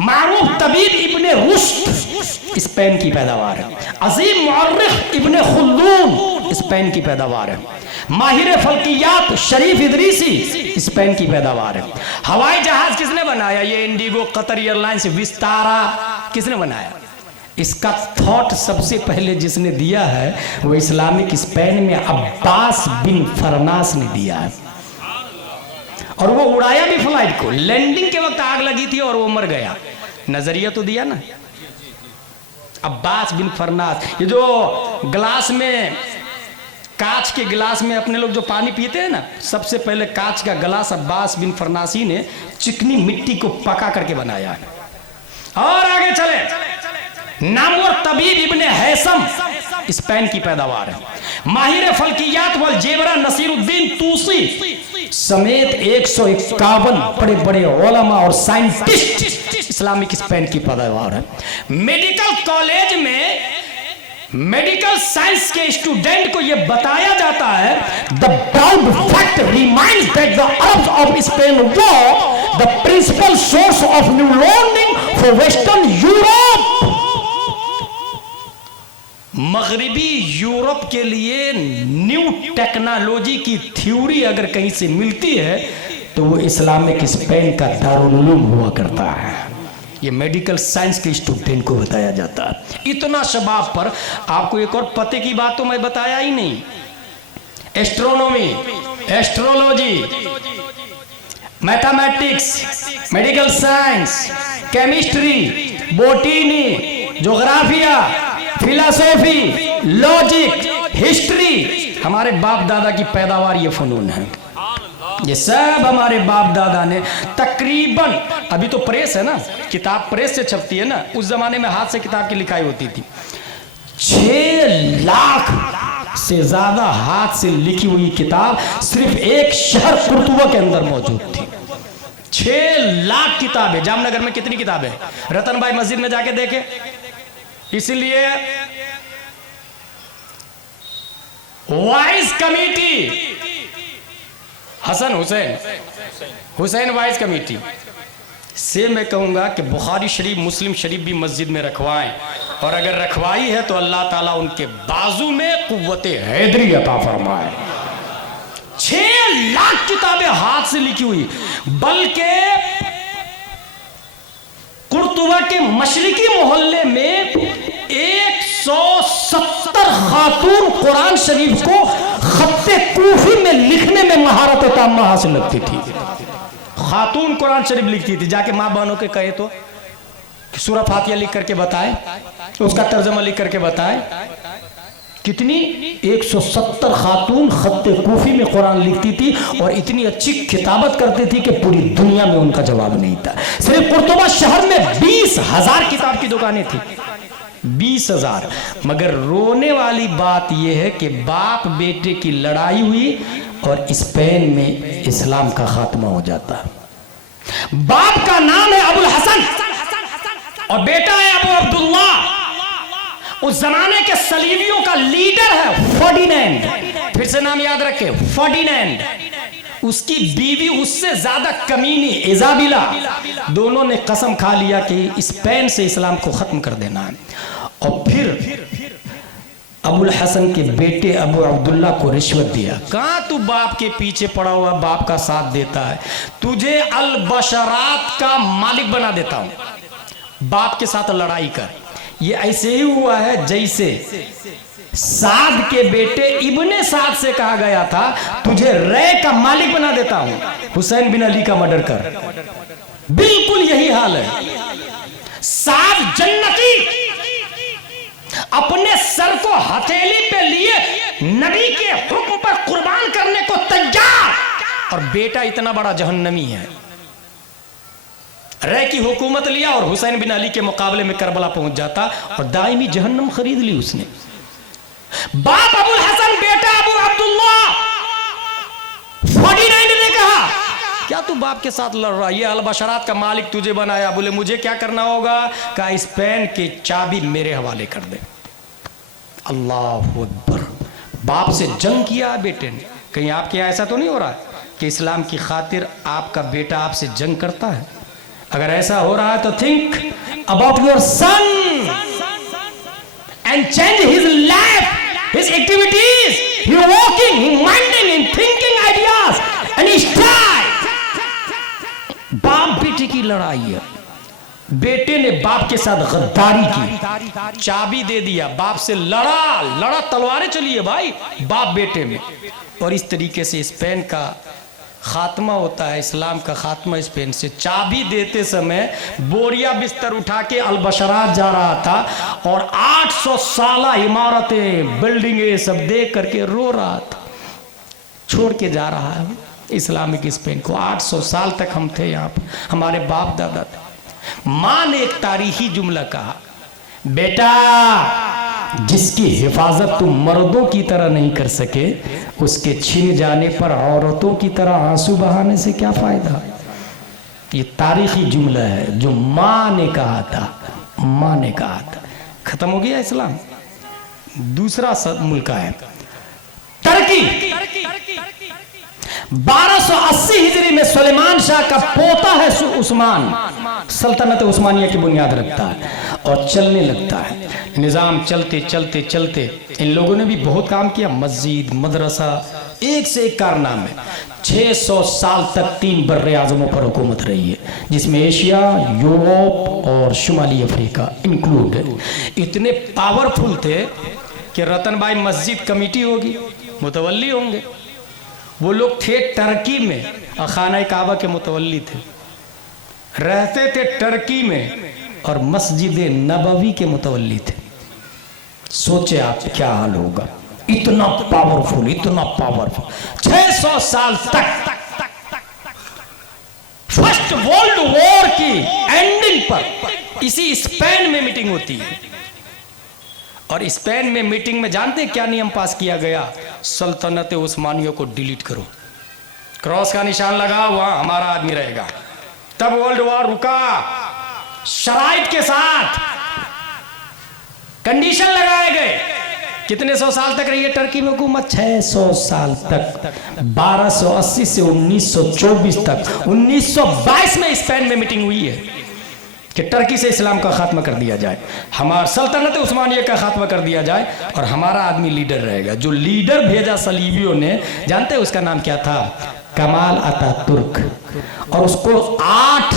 मारूफ तबीब इब्ने रुश्द स्पेन की पैदावार है। अजीम मुअर्रिख इब्ने खुल्दून स्पेन की पैदावार है। माहिर फल्कियात शरीफ इदरीसी स्पेन की पैदावार है। हवाई जहाज किसने बनाया? ये इंडिगो, कतर एयरलाइंस, विस्तारा किसने बनाया? इसका थॉट सबसे पहले जिसने दिया है वो इस्लामिक स्पेन में अब्बास बिन फरनास ने दिया है। और वो उड़ाया भी फ्लाइट को, लैंडिंग के वक्त आग लगी थी और वो मर गया। नजरिया तो दिया ना अब्बास बिन फरनास। ये जो ग्लास में, कांच के गिलास में अपने लोग जो पानी पीते हैं ना, सबसे पहले कांच का गिलास अब्बास बिन फरनासी ने चिकनी मिट्टी को पका करके बनाया है। और आगे चले, नामवर तबीब इब्ने हैसम स्पेन की पैदावार है। माहिर फल्कियात वल जेबरा नसीरुद्दीन तूसी समेत 151 बड़े बड़े उलमा और साइंटिस्ट इस्लामिक स्पेन की पैदावार है। मेडिकल कॉलेज में मेडिकल साइंस के स्टूडेंट को यह बताया जाता है, the proud fact reminds that the Arabs of Spain were the principal source of new learning for western Europe. मगरिबी यूरोप के लिए न्यू टेक्नोलॉजी की थ्योरी अगर कहीं से मिलती है तो वो इस्लामिक स्पेन का दारुल उलूम हुआ करता है। ये मेडिकल साइंस के स्टूडेंट को बताया जाता है। इतना शबाब पर आपको एक और पते की बात तो मैं बताया ही नहीं। Astronomy, astrology, mathematics, medical science, chemistry, botany, ज्योग्राफिया, फिलॉसफी, लॉजिक, हिस्ट्री, हमारे बाप दादा की पैदावार ये फनून है। ये सब हमारे बाप दादा ने तकरीबन, अभी तो प्रेस है ना, किताब प्रेस से छपती है ना, उस जमाने में हाथ से किताब की लिखाई होती थी। 6 लाख से ज्यादा हाथ से लिखी हुई किताब सिर्फ एक शहर कुर्तुबा के अंदर मौजूद थी। 6 लाख किताबें। जामनगर में कितनी किताबें? रतन भाई मस्जिद में जाके देखे। इसलिए vice committee, Hasan Hussain vice committee से मैं कहूंगा कि बुखारी शरीफ, मुस्लिम शरीफ भी मस्जिद में रखवाएं, और अगर रखवाई है तो अल्लाह ताला उनके बाजू में कुव्वते हैदरी अता फरमाए। 6 लाख किताबें हाथ से लिखी हुई, बल्कि कुर्तुबा के मशरिकी मोहल्ले में 170 खातून कुरान शरीफ को खत्ते कूफी में लिखने में महारत ताम्मा हासिल लगती थी। खातून कुरान शरीफ लिखती थी, जाके माँ बहनों के कहे तो सूरह फातिहा लिख करके बताए, उसका तर्जमा लिख करके बताए। कितनी? 170 खातून खत्ते कूफी में कुरान लिखती थी और इतनी अच्छी किताबत करती थी कि पूरी दुनिया में उनका जवाब नहीं था। सिर्फ कुर्तुबा शहर में 20,000 किताब की दुकानें थी, 20,000। मगर रोने वाली बात यह है कि बाप बेटे की लड़ाई हुई और स्पेन में इस्लाम का खात्मा हो जाता। बाप का नाम है अबुल हसन और बेटा है अबू अब्दुल्ला। उस जमाने के सलीबियों का लीडर है फर्डिनेंड। फिर से नाम याद रखे, फर्डिनेंड। उसकी बीवी उससे ज्यादा कमीनी इजाबिला। दोनों ने कसम खा लिया कि स्पेन से इस्लाम को खत्म कर देना है। और फिर अबुल हसन के बेटे अबू अब्दुल्ला को रिश्वत दिया। कहां तू बाप के पीछे पड़ा हुआ बाप का साथ देता है, तुझे अल बशरात का मालिक बना देता हूं, बाप के साथ लड़ाई कर। ये ऐसे ही हुआ है जैसे साद के बेटे इब्ने साद से कहा गया था, तुझे रे का मालिक बना देता हूं, हुसैन बिन अली का मर्डर कर। बिल्कुल यही हाल है। साद जन्नती अपने सर को हथेली पे लिए नबी के हुक्म पर कुर्बान करने को तैयार, और बेटा इतना बड़ा जहन्नमी है। रे की हुकूमत लिया और हुसैन बिन अली के मुकाबले में करबला पहुंच जाता और दायमी जहन्नम खरीद ली उसने। बाप अबुल हसन, बेटा अबू अब्दुल्ला। फर्डिनेंड ने कहा, क्या तू बाप के साथ लड़ रहा? ये अल बशरात का मालिक तुझे बनाया। बोले मुझे क्या करना होगा? कहा स्पेन की चाबी मेरे हवाले कर दे। अल्लाहु अकबर। बाप से जंग किया बेटे ने। कहीं आपके यहाँ ऐसा तो नहीं हो रहा कि इस्लाम की खातिर आपका बेटा आपसे जंग करता है? अगर ऐसा हो रहा है तो think about your son and change his life, his activities, he walking, he minding, he thinking ideas and style. बाप बेटे की लड़ाई है। बेटे ने बाप के साथ गद्दारी की, चाबी दे दिया, बाप से लड़ा, तलवारें चली है भाई बाप बेटे में। और इस तरीके से स्पेन का खात्मा होता है, इस्लाम का खात्मा स्पेन से। चाबी देते समय बोरिया बिस्तर उठा के अल बशरात जा रहा था और 800 साला इमारतें, बिल्डिंगें सब देख करके रो रहा था। छोड़ के जा रहा है इस्लामिक स्पेन को। 800 साल तक हम थे यहाँ पर, हमारे बाप दादा थे। माँ ने एक तारीखी जुमला कहा, बेटा जिसकी हिफाजत तुम मर्दों की तरह नहीं कर सके, उसके छिन जाने पर औरतों की तरह आंसू बहाने से क्या फायदा। ये तारीखी जुमला है जो माँ ने कहा था, माँ ने कहा था। खत्म हो गया इस्लाम। दूसरा मुल्क है टर्की। 1280 हिजरी में सुलेमान शाह का पोता है उस्मान, सल्तनत उस्मानिया की बुनियाद रखता है और चलने लगता है। निज़ाम चलते चलते चलते इन लोगों ने भी बहुत काम किया, मस्जिद, मदरसा, एक से एक कारनामे। 600 साल तक 3 बर्रे आज़मों पर हुकूमत रही है, जिसमें एशिया, यूरोप और शुमाली अफ्रीका इंक्लूड है। इतने पावरफुल थे कि रतन भाई मस्जिद कमेटी होगी, मुतवल्ली होंगे। वो लोग थे टर्की में और खाना काबा के मुतवल्ली थे, रहते थे टर्की में और मस्जिद नबवी के मुतवल्ली थे। सोचे आप क्या हाल होगा, इतना पावरफुल, इतना पावरफुल। 600 साल तक फर्स्ट वर्ल्ड वॉर की एंडिंग पर इसी स्पेन में मीटिंग होती है और स्पेन में मीटिंग में जानते क्या नियम पास किया गया? सल्तनत उस्मानिया को डिलीट करो, क्रॉस का निशान लगा, वहां हमारा आदमी रहेगा। तब वर्ल्ड वॉर रुका, शराइत के साथ कंडीशन लगाए गए। कितने सौ साल तक रही है टर्की में हुकूमत? 600 साल तक। 1280 से 1924 तक। 1922 में स्पेन में मीटिंग हुई है कि टर्की से इस्लाम का खात्मा कर दिया जाए, हमारा सल्तनत उस्मानिया का खात्मा कर दिया जाए और हमारा आदमी लीडर रहेगा। जो लीडर भेजा सलीबियों ने, जानते हैं उसका नाम क्या था? Kemal Ataturk. और उसको 8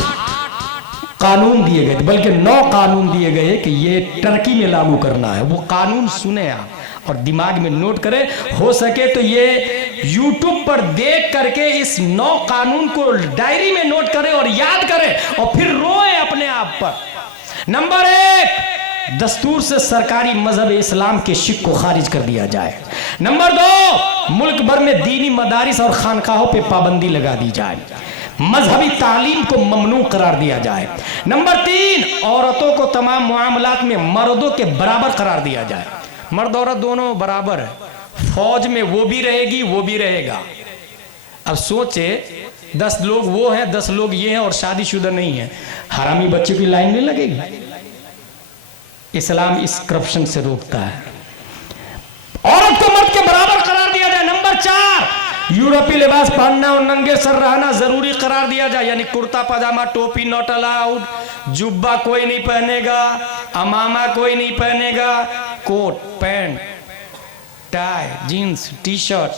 कानून दिए गए, बल्कि 9 कानून दिए गए कि ये टर्की में लागू करना है। वो कानून सुने आप और दिमाग में नोट करें, हो सके तो ये यूट्यूब पर देख करके इस 9 कानून को डायरी में नोट करें और याद करें और फिर रोए अपने आप पर। नंबर 1, दस्तूर से सरकारी मजहब इस्लाम के शिक को खारिज कर दिया जाए। नंबर 2, मुल्क भर में दीनी मदारिस और खानकाहों पे पाबंदी लगा दी जाए, मजहबी तालीम को ममनू करार दिया जाए। नंबर 3, औरतों को तमाम मामलात में मर्दों के बराबर करार दिया जाए। मर्द औरत दोनों बराबर है, फौज में वो भी रहेगी वो भी रहेगा। अब सोचे 10 लोग वो हैं, 10 लोग ये हैं और शादीशुदा नहीं है, हरामी बच्चों की लाइन नहीं लगेगी। इस्लाम इस करप्शन से रोकता है। औरत को मर्द के बराबर करार दिया जाए। नंबर 4, यूरोपीय लिबास पहनना और नंगे सर रहना जरूरी करार दिया जाए, यानी कुर्ता पजामा, टोपी नॉट अलाउड, जुब्बा कोई नहीं पहनेगा, अमामा कोई नहीं पहनेगा, coat pant tie jeans T shirt.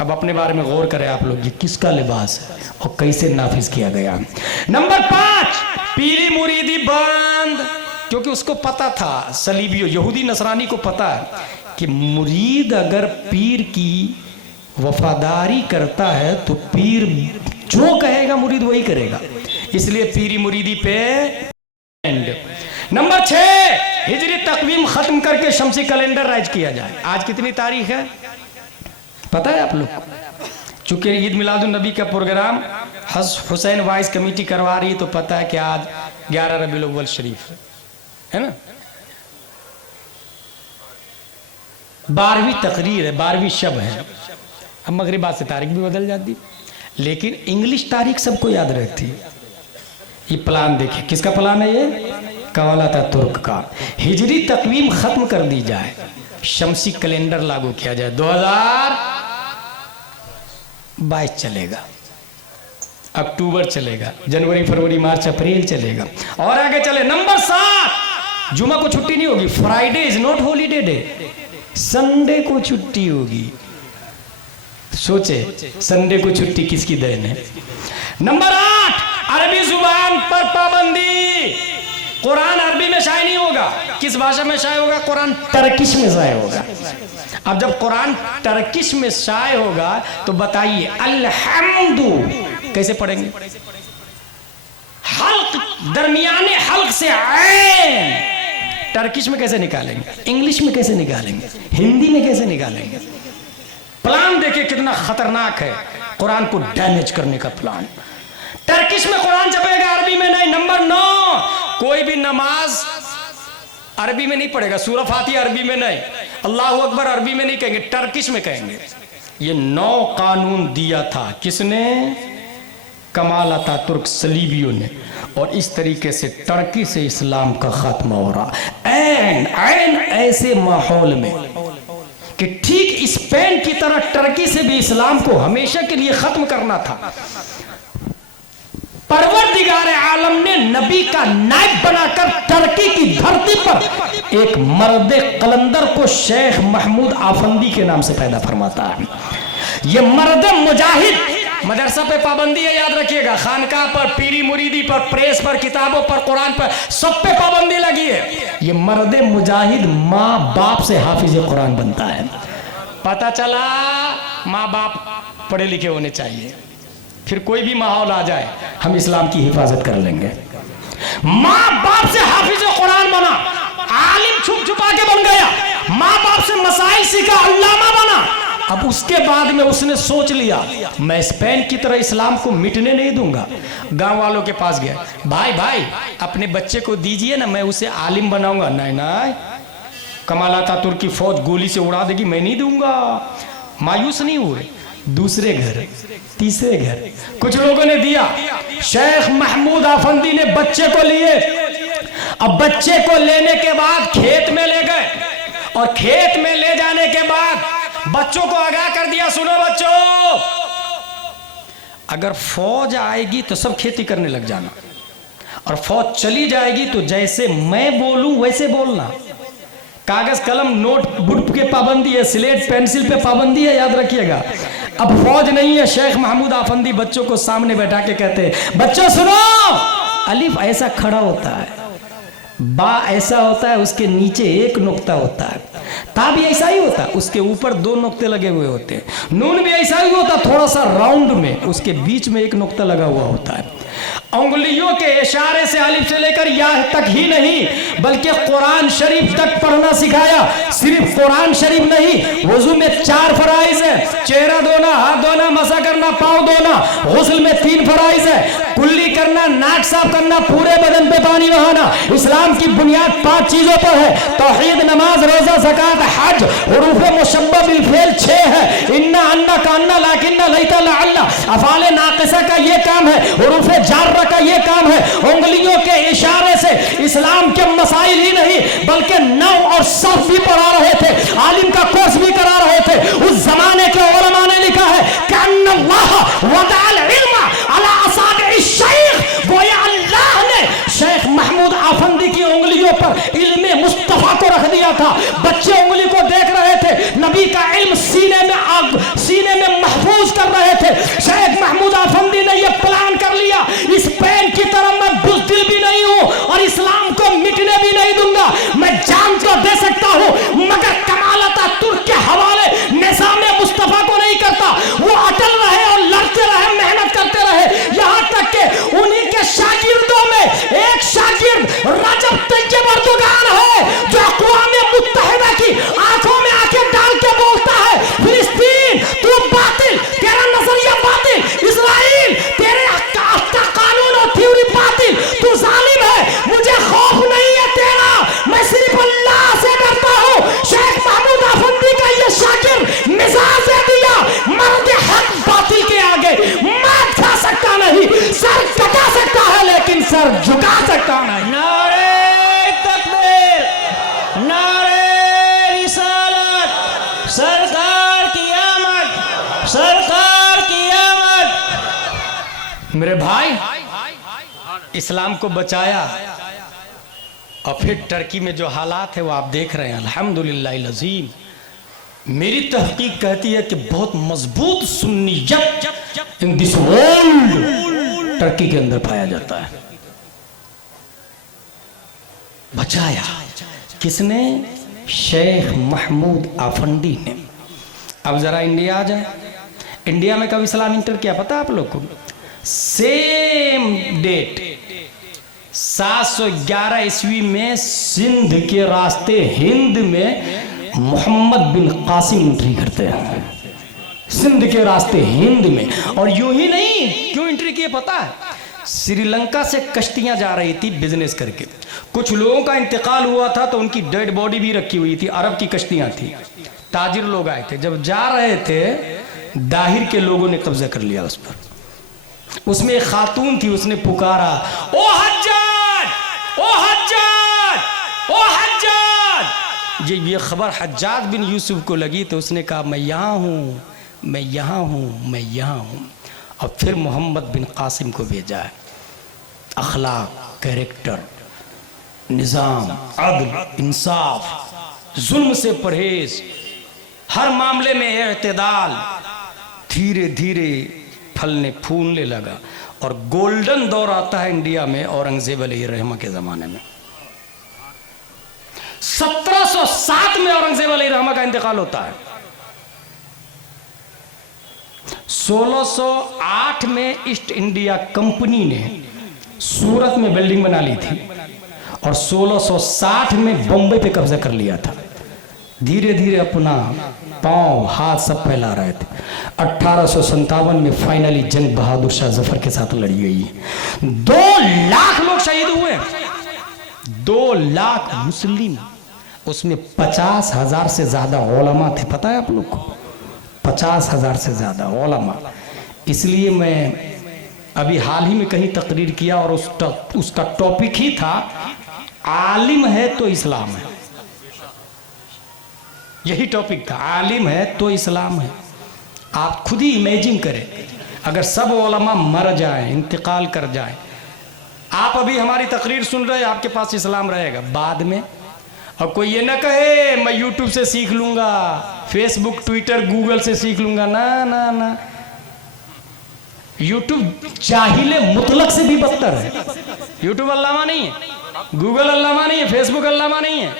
अब अपने बारे में गौर करें आप लोग, ये किसका लिबास है और कैसे नाफिज किया गया। नंबर 5, पीरी मुरीदी बंद, क्योंकि उसको पता था, सलीबियों यहूदी नसरानी को पता है कि मुरीद अगर पीर की वफादारी करता है तो पीर जो कहेगा मुरीद वही करेगा, इसलिए पीरी मुरीदी पे एंड। नंबर 6, हिजरी तकवीम खत्म करके शमसी कैलेंडर राइज किया जाए। आज कितनी तारीख है पता है आप लोग? चूंकि ईद मिलादुन नबी का प्रोग्राम हुसैन वाइस कमेटी करवा रही है तो पता है कि आज 11 रबीउल अव्वल शरीफ है ना। 12वीं तकरीर है, 12वीं शब है। अब मगरिबात से तारीख भी बदल जाती, लेकिन इंग्लिश तारीख सबको याद रहती है। ये प्लान देखिए, किसका प्लान है ये? कमाल अतातुर्क का। हिजरी तकवीम खत्म कर दी जाए, शमसी कैलेंडर लागू किया जाए। 2022 चलेगा, अक्टूबर चलेगा, जनवरी फरवरी मार्च अप्रैल चलेगा और आगे चले। नंबर 7, जुमा को छुट्टी नहीं होगी। Friday is not holiday day, Sunday को छुट्टी होगी। सोचे संडे को छुट्टी किसकी देन है। नंबर 8, अरबी जुबान पर पाबंदी। कुरान अरबी में शाये नहीं होगा। किस भाषा में शाये होगा? कुरान टर्किश में शाये होगा। अब जब कुरान टर्किश में शाये होगा तो बताइए अल्हम्दु कैसे पढ़ेंगे? हल्क, दरमियाने हल्क से ऐन टर्किश में कैसे निकालेंगे? इंग्लिश में कैसे निकालेंगे? हिंदी में कैसे निकालेंगे? प्लान देखिए कितना खतरनाक है, कुरान को डैमेज करने का प्लान। टर्किश में कुरान छपेगा, अरबी में नहीं। नंबर 9, कोई भी नमाज अरबी में नहीं पढ़ेगा, सूरह फातिहा अरबी में नहीं, अल्लाहु अकबर अरबी में नहीं कहेंगे, टर्किश में कहेंगे। ये 9 कानून दिया था किसने? कमाल अतातुर्क सलीबियों ने। और इस तरीके से टर्की से इस्लाम का खात्मा हो रहा। ऐन ऐसे माहौल में कि ठीक स्पेन की तरह टर्की से भी इस्लाम को हमेशा के लिए खत्म करना था। परवरदिगार आलम ने नबी का नायब बनाकर टर्की की धरती पर एक मर्द कलंदर को शेख महमूद आफंदी के नाम से पैदा फरमाता है। ये मर्द मुजाहिद, मदरसा पे पाबंदी है, याद रखिएगा, खानकाह पर, पीरी मुरीदी पर, प्रेस पर, किताबों पर, कुरान पर, सब पे पाबंदी लगी है। ये मर्द मुजाहिद माँ बाप से हाफिज कुरान बनता है। पता चला माँ बाप पढ़े लिखे होने चाहिए, फिर कोई भी माहौल आ जाए हम इस्लाम की हिफाजत कर लेंगे। माँ बाप से हाफिज कुरान बना, आलिम छुप छुपा के बन गया, माँ बाप से मसाइल सीखा, अल्लामा बना। अब उसके बाद में उसने सोच लिया मैं स्पेन की तरह इस्लाम को मिटने नहीं दूंगा। गांव वालों के पास गया, भाई भाई अपने बच्चे को दीजिए ना, मैं उसे आलिम बनाऊंगा। नहीं नहीं, कमाल अतातुर्क की फौज गोली से उड़ा देगी, मैं नहीं दूंगा। मायूस नहीं हुए, दूसरे घर, तीसरे घर, कुछ लोगों ने दिया। शेख महमूद आफंदी ने बच्चे को लिए। अब बच्चे को लेने के बाद खेत में ले गए, और खेत में ले जाने के बाद बच्चों को आगाह कर दिया, सुनो बच्चों, अगर फौज आएगी तो सब खेती करने लग जाना, और फौज चली जाएगी तो जैसे मैं बोलूं वैसे बोलना। कागज कलम नोटबुक के पाबंदी है, स्लेट पेंसिल पे पाबंदी है, याद रखिएगा। अब फौज नहीं है। शेख महमूद आफंदी बच्चों को सामने बैठा के कहते हैं, बच्चों सुनो, अलिफ ऐसा खड़ा होता है, बा ऐसा होता है, उसके नीचे एक नुक्ता होता है, ता भी ऐसा ही होता है, उसके ऊपर 2 नुक्ते लगे हुए होते हैं, नून भी ऐसा ही होता, थोड़ा सा राउंड में, उसके बीच में एक नुक्ता लगा हुआ होता है। उंगलियों के इशारे से अलिफ से लेकर या तक ही नहीं बल्कि कुरान शरीफ तक पढ़ना सिखाया। सिर्फ कुरान शरीफ नहीं, वुजू में 4 फराइज है, चेहरा धोना, हाथ धोना, मसा करना, पाँव धोना। गुस्ल में 3 फराइज है, कुल्ली करना, नाक साफ करना, पूरे बदन पे पानी बहाना। इस्लाम की बुनियाद 5 चीजों पर है, तौहीद, नमाज, रोजा, ज़कात, हज। हुरूफ मुशब्बह बिल फेल 6 है, इन्ना, अन्ना, कान्ना, लाकिन्ना, लैता, लअल्ला। अफ़ाले नाक़िसा का ये काम है, हुरूफ जार्रा का ये काम है। उंगलियों के इशारे से इस्लाम के मसाइल ही नहीं बल्कि नौ और सफ भी पढ़ा रहे थे, आलिम का कोर्स भी करा रहे थे। उस जमाने के उलमा ने लिखा है कि अन्नल्लाह वदअल इल्मा अला असाबि'i शेख, गोया अल्लाह ने शेख महमूद आफंदी की उंगलियों पर इल्मे मुस्तफा को रख दिया था। बच्चे उंगली को देख रहे थे, नबी का इल्म सीने में महफूज कर रहे थे। शेख महमूद आफंदी ने यह प्लान कर लिया, स्पेन की तरह मैं बुज़दिल भी नहीं हूं और इस्लाम को मिटने भी नहीं दूंगा। मैं जान तो दे सकता हूं मगर कमाल अतातुर्क के हवाले निज़ाम मुस्तफा को नहीं करता। वो अटल रहे और लड़ते रहे, मेहनत करते रहे, यहां तक कि उन्हीं के शागिर्दों में एक शागिर्द रजब तैयब अर्दोगान है जो अक़वाम मुत्तहिदा की आंखों में आंखें डाल के बोलता है, फिलिस्तीन तू बातिल, तेरा नजरिया बातिल, इस्राइल तेरे कानून और थ्योरी बातिल, तू जालिम है, मुझे खौफ नहीं है तेरा, मैं सिर्फ अल्लाह से डरता हूं। शेख महमूद आफंदी का ये शागिर्द मिजाज दे दिया, मर्द हक बातिल के आगे मात खा सकता नहीं, सर कटा सकता है लेकिन सर झुका सकता नहीं। नारे तकबीर, नारे रिसालत, सरकार की आमद, सरकार की आमद। मेरे भाई, इस्लाम को बचाया और फिर टर्की में जो हालात है वो आप देख रहे हैं। अल्हम्दुलिल्लाह अज़ीम, मेरी तहकीक कहती है कि बहुत मजबूत सुन्नियत इन दिस वर्ल्ड टर्की के अंदर पाया जाता है। बचाया किसने? शेख महमूद आफंदी ने। अब जरा इंडिया आ जाए। इंडिया में कब इस्लाम इंटर किया पता आप लोग को? सेम डेट 711 ईस्वी में सिंध के रास्ते हिंद में मोहम्मद बिन कासिम एंट्री करते हैं। सिंध के रास्ते हिंद में। और यूं ही नहीं, क्यों एंट्री किए पता है? श्रीलंका से कश्तियां जा रही थी बिजनेस करके, कुछ लोगों का इंतकाल हुआ था तो उनकी डेड बॉडी भी रखी हुई थी। अरब की कश्तियां थी, ताजिर लोग आए थे, जब जा रहे थे दाहिर के लोगों ने कब्जा कर लिया उस पर। उसमें एक खातून थी, उसने पुकारा, ओ हज्जाज, ओ हज्जाज, ओ हज्जाज, ये खबर हज्जाज बिन यूसुफ को लगी तो उसने कहा मैं यहाँ हूँ, मैं यहाँ हूँ, मैं यहाँ हूँ। और फिर मोहम्मद बिन कासिम को भेजा है। अखलाक, कैरेक्टर, निज़ाम, अदल, इंसाफ, जुल्म से परहेज, हर मामले में एतदाल, धीरे धीरे फलने फूलने लगा। और गोल्डन दौर आता है इंडिया में औरंगजेब अलैहिर्रहमा के ज़माने में। 1707 में औरंगजेब अलैहिर्रहमा का इंतकाल होता है। 1608 में ईस्ट इंडिया कंपनी ने सूरत में बिल्डिंग बना ली थी और 1660 में बम्बई पे कब्जा कर लिया था। धीरे धीरे अपना पांव हाथ सब फैला रहे थे। 1857 में फाइनली जंग बहादुर शाह जफर के साथ लड़ी गई। 2 लाख लोग शहीद हुए, 2 लाख मुस्लिम, उसमें 50,000 से ज्यादा उलमा थे। पता है आप लोग को? 50,000 से ज्यादा उलमा। इसलिए मैं अभी हाल ही में कहीं तकरीर किया और उसका टॉपिक ही था आलिम है तो इस्लाम है। यही टॉपिक था, आलिम है तो इस्लाम है। आप खुद ही इमेजिन करें अगर सब उलमा मर जाएं, इंतकाल कर जाएं। आप अभी हमारी तकरीर सुन रहे हैं, आपके पास इस्लाम रहेगा बाद में। और कोई ये ना कहे मैं यूट्यूब से सीख लूंगा, फेसबुक, ट्विटर, गूगल से सीख लूंगा। ना ना ना, यूट्यूब जाहिले मुतलक से भी बदतर है। यूट्यूब अल्लामा नहीं है, गूगल अल्लामा नहीं है, फेसबुक अल्लामा नहीं है।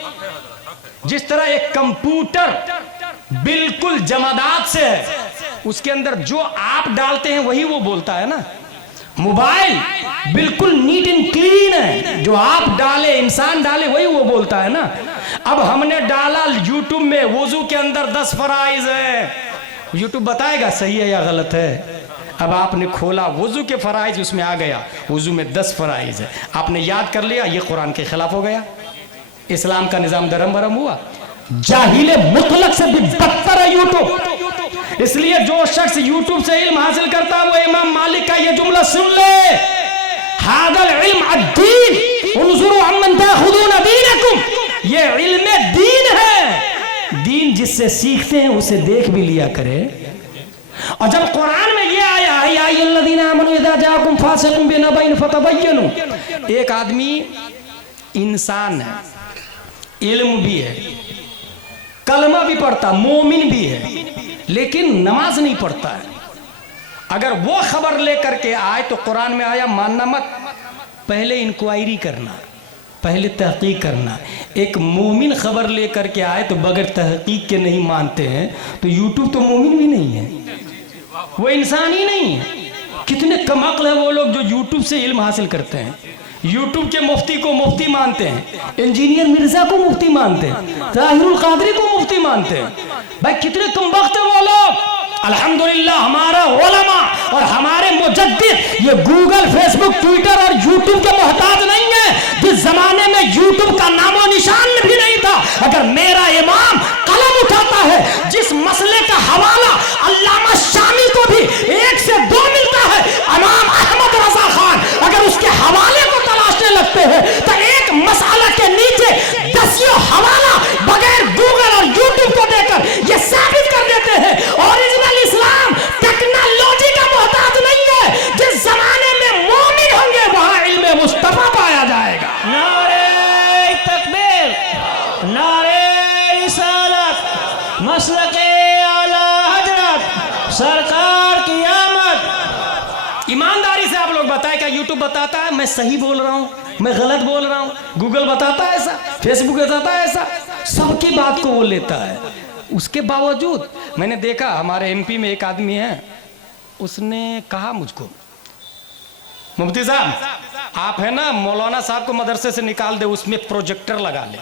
जिस तरह एक कंप्यूटर बिल्कुल जमादात से है, उसके अंदर जो आप डालते हैं वही वो बोलता है ना। मोबाइल बिल्कुल नीट एंड क्लीन है, जो आप डाले, इंसान डाले, वही वो बोलता है ना। अब हमने डाला यूट्यूब में वुजू के अंदर 10 फराइज है, यूट्यूब बताएगा सही है या गलत है। अब आपने खोला वुजू के फराइज, उसमें आ गया वुजू में 10 फराइज है, आपने याद कर लिया, ये कुरान के खिलाफ हो गया, इस्लाम का निजाम दरम बरम हुआ। जाहिले मुतलक से भी बदतर है यूट्यूब। इसलिए जो शख्स यूट्यूब से इल्म हासिल करता है वो इमाम मालिक का ये जुमला सुन ले, हादल इल्म अद्दीन उनजुरु अम्मन ताखुदून दीनकुम, ये इल्म दीन है। दीन जिससे सीखते हैं उसे देख भी लिया करे। और जब कुरान में ये आया या अय्युहल्लज़ीना आमनू इज़ा जाअकुम फासिकुम बिनबइन फतबय्यनु, एक आदमी इंसान है, इल्म भी है, कलमा भी पढ़ता, मोमिन भी है, लेकिन नमाज नहीं पढ़ता है। अगर वो खबर लेकर के आए तो कुरान में आया मानना मत, पहले इंक्वायरी करना, पहले तहकीक करना। एक मोमिन खबर लेकर के आए तो बगैर तहकीक के नहीं मानते हैं, तो यूट्यूब तो मोमिन भी नहीं है, वो इंसान ही नहीं है। कितने कमअक्ल है वो लोग जो यूट्यूब से इल्म हासिल करते हैं। यूट्यूब के मुफ्ती को मुफ्ती मानते हैं, इंजीनियर मिर्जा को मुफ्ती मानते हैं, ताहिरुल कादरी को मुफ्ती मानते हैं। भाई कितने कमबख्त है वो लोग। अल्हम्दुलिल्लाह हमारा उलमा और हमारे मुजद्दिद ये गूगल, फेसबुक, ट्विटर और यूट्यूब के मोहताज नहीं है। जिस जमाने में यूट्यूब का नामो निशान भी नहीं था, अगर मेरा इमाम कलम उठाता है, जिस मसले का हवाला अल्लामा शामी को भी 1 से 2 मिलता है, इमाम अहमद रजा खान अगर उसके हवाले को तलाशने लगते हैं तो एक मसला के नीचे 10 हवाला बगैर गूगल और यूट्यूब को देकर ये साबित कर देते हैं ओरिजिनल इस्लाम टेक्नोलॉजी का मोहताज नहीं है। जिस जमाने में मोमिन होंगे वहां इल्मे मुस्तफा पाया जाएगा। नारे तकबीर, नारे रिसालत, मसलके आला हजरत, सरकार की आमद। ईमानदारी से आप लोग बताएं, क्या यूट्यूब बताता है मैं सही बोल रहा हूं, मैं गलत बोल रहा हूं? गूगल बताता है ऐसा, फेसबुक बताता है ऐसा, सबकी बात को वो लेता है। उसके बावजूद मैंने देखा हमारे एमपी में एक आदमी है, उसने कहा मुझको, मुफ्ती साहब आप है ना मौलाना साहब को मदरसे से निकाल दे, उसमें प्रोजेक्टर लगा ले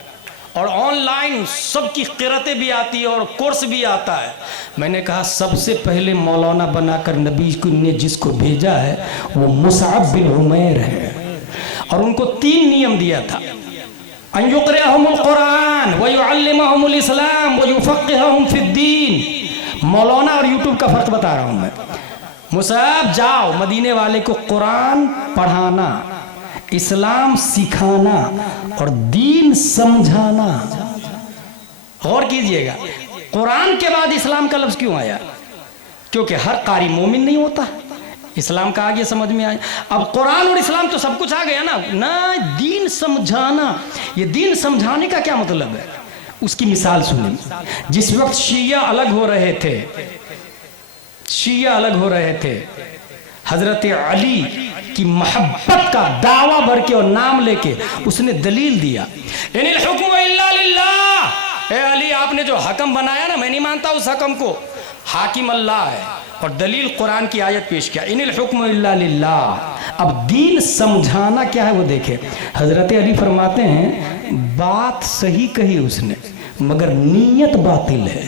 और ऑनलाइन सबकी क़िरातें भी आती है और कोर्स भी आता है। मैंने कहा सबसे पहले मौलाना बनाकर नबी ने जिसको भेजा है वो मुसअब बिन उमैर है, और उनको 3 नियम दिया था, अन युक़रिअहुमुल कुरान व युअल्लिमहुमुल इस्लाम व युफ़क़्क़िहुहुम फ़िद्दीन। मौलाना और यूट्यूब का फ़र्क बता रहा हूँ मैं। मुसअब जाओ मदीने वाले को कुरान पढ़ाना, इस्लाम सिखाना और दीन समझाना। गौर कीजिएगा, कुरान के बाद इस्लाम का लफ्ज़ क्यों आया? क्योंकि हर कारी मोमिन नहीं होता। इस्लाम का आगे समझ में आया। अब कुरान और इस्लाम तो सब कुछ आ गया ना दीन समझाना। ये दीन समझाने का क्या मतलब है? उसकी मिसाल सुनिए। जिस वक्त शिया अलग हो रहे थे, हजरत अली की मोहब्बत का दावा भर के और नाम लेके उसने दलील दिया, इनिल हुक्मु इल्ला लिल्लाह। ए अली, आपने जो हकम बनाया ना, मैं नहीं मानता उस हकम को, हाकिम अल्लाह है। और दलील कुरान की आयत पेश किया, इनिल हुक्मु इल्ला लिल्लाह। अब दीन समझाना क्या है वो देखे। हजरत अली फरमाते हैं बात सही कही उसने, मगर नीयत बातिल है।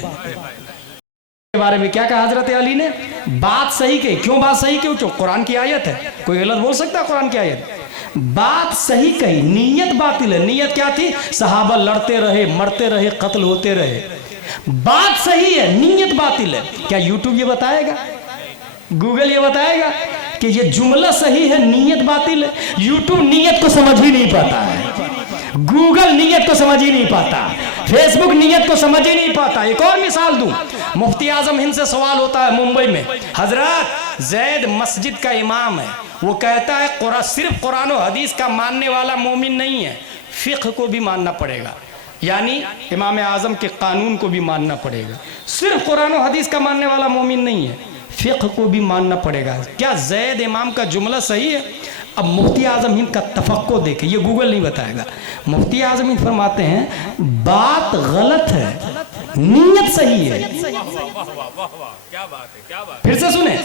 के बारे में क्या कहा हजरत अली ने? बात सही कही। क्यों बात सही कही? क्यों? कुरान की आयत है, कोई गलत बोल सकता है? कुरान की आयत। बात सही कही, नीयत बातिल है। नीयत क्या थी? सहाबा लड़ते रहे, मरते रहे, कत्ल होते रहे। बात सही है, नीयत बातिल है। क्या यूट्यूब ये बताएगा? गूगल ये बताएगा कि ये जुमला सही है, नीयत बातिल है? यूट्यूब नीयत को समझ ही नहीं पाता है, गूगल नीयत को समझ ही नहीं पाता, फेसबुक नीयत को समझ ही नहीं पाता। एक और मिसाल दूं, मुफ्ती आजम हिंद से सवाल होता है मुंबई में, हजरत जैद मस्जिद का इमाम है, वो कहता है सिर्फ कुरान और हदीस का मानने वाला मोमिन नहीं है, फिक्र को भी मानना पड़ेगा, यानी इमाम आजम के कानून को भी मानना पड़ेगा। सिर्फ कुरान और हदीस का मानने वाला मोमिन नहीं है, फिक्र को भी मानना पड़ेगा। क्या जैद इमाम का जुमला सही है? अब मुफ्ती आजम हिंद का तफक्को देखे, ये गूगल नहीं बताएगा। मुफ्ती आजम हिंद फरमाते हैं बात गलत है, नीयत सही है। क्या बात है। फिर से सुने,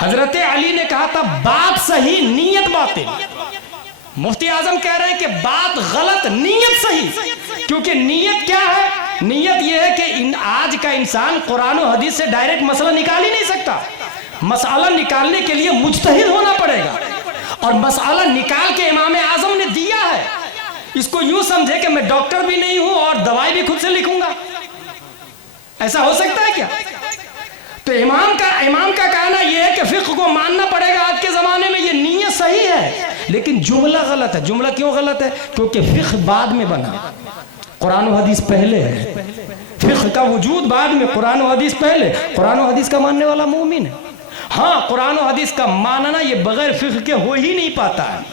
हजरत अली ने कहा था बात सही, नीयत बातिल। मुफ्ती आजम कह रहे हैं कि बात गलत, नीयत सही। क्योंकि नीयत क्या है? नीयत यह है कि आज का इंसान कुरान और हदीस से डायरेक्ट मसला निकाल ही नहीं सकता। मसला निकालने के लिए मुज्तहिद होना पड़ेगा, और मसला निकाल के इमाम आजम ने दिया है। इसको यूं समझे कि मैं डॉक्टर भी नहीं हूं और दवाई भी खुद से लिखूंगा, ऐसा हो सकता है क्या? तो इमाम का कहना यह है कि फिक्र को मानना पड़ेगा आज के जमाने में। ये नीयत सही है, लेकिन जुमला गलत है। जुमला क्यों गलत है? क्योंकि फिक्र बाद में बना, कुरान और हदीस पहले है। फिक्र का वजूद बाद में, कुरान और हदीस पहले। कुरान और हदीस का मानने वाला मोमिन है। हाँ, कुरान और हदीस का मानना ये बगैर फिक्र के हो ही नहीं पाता है।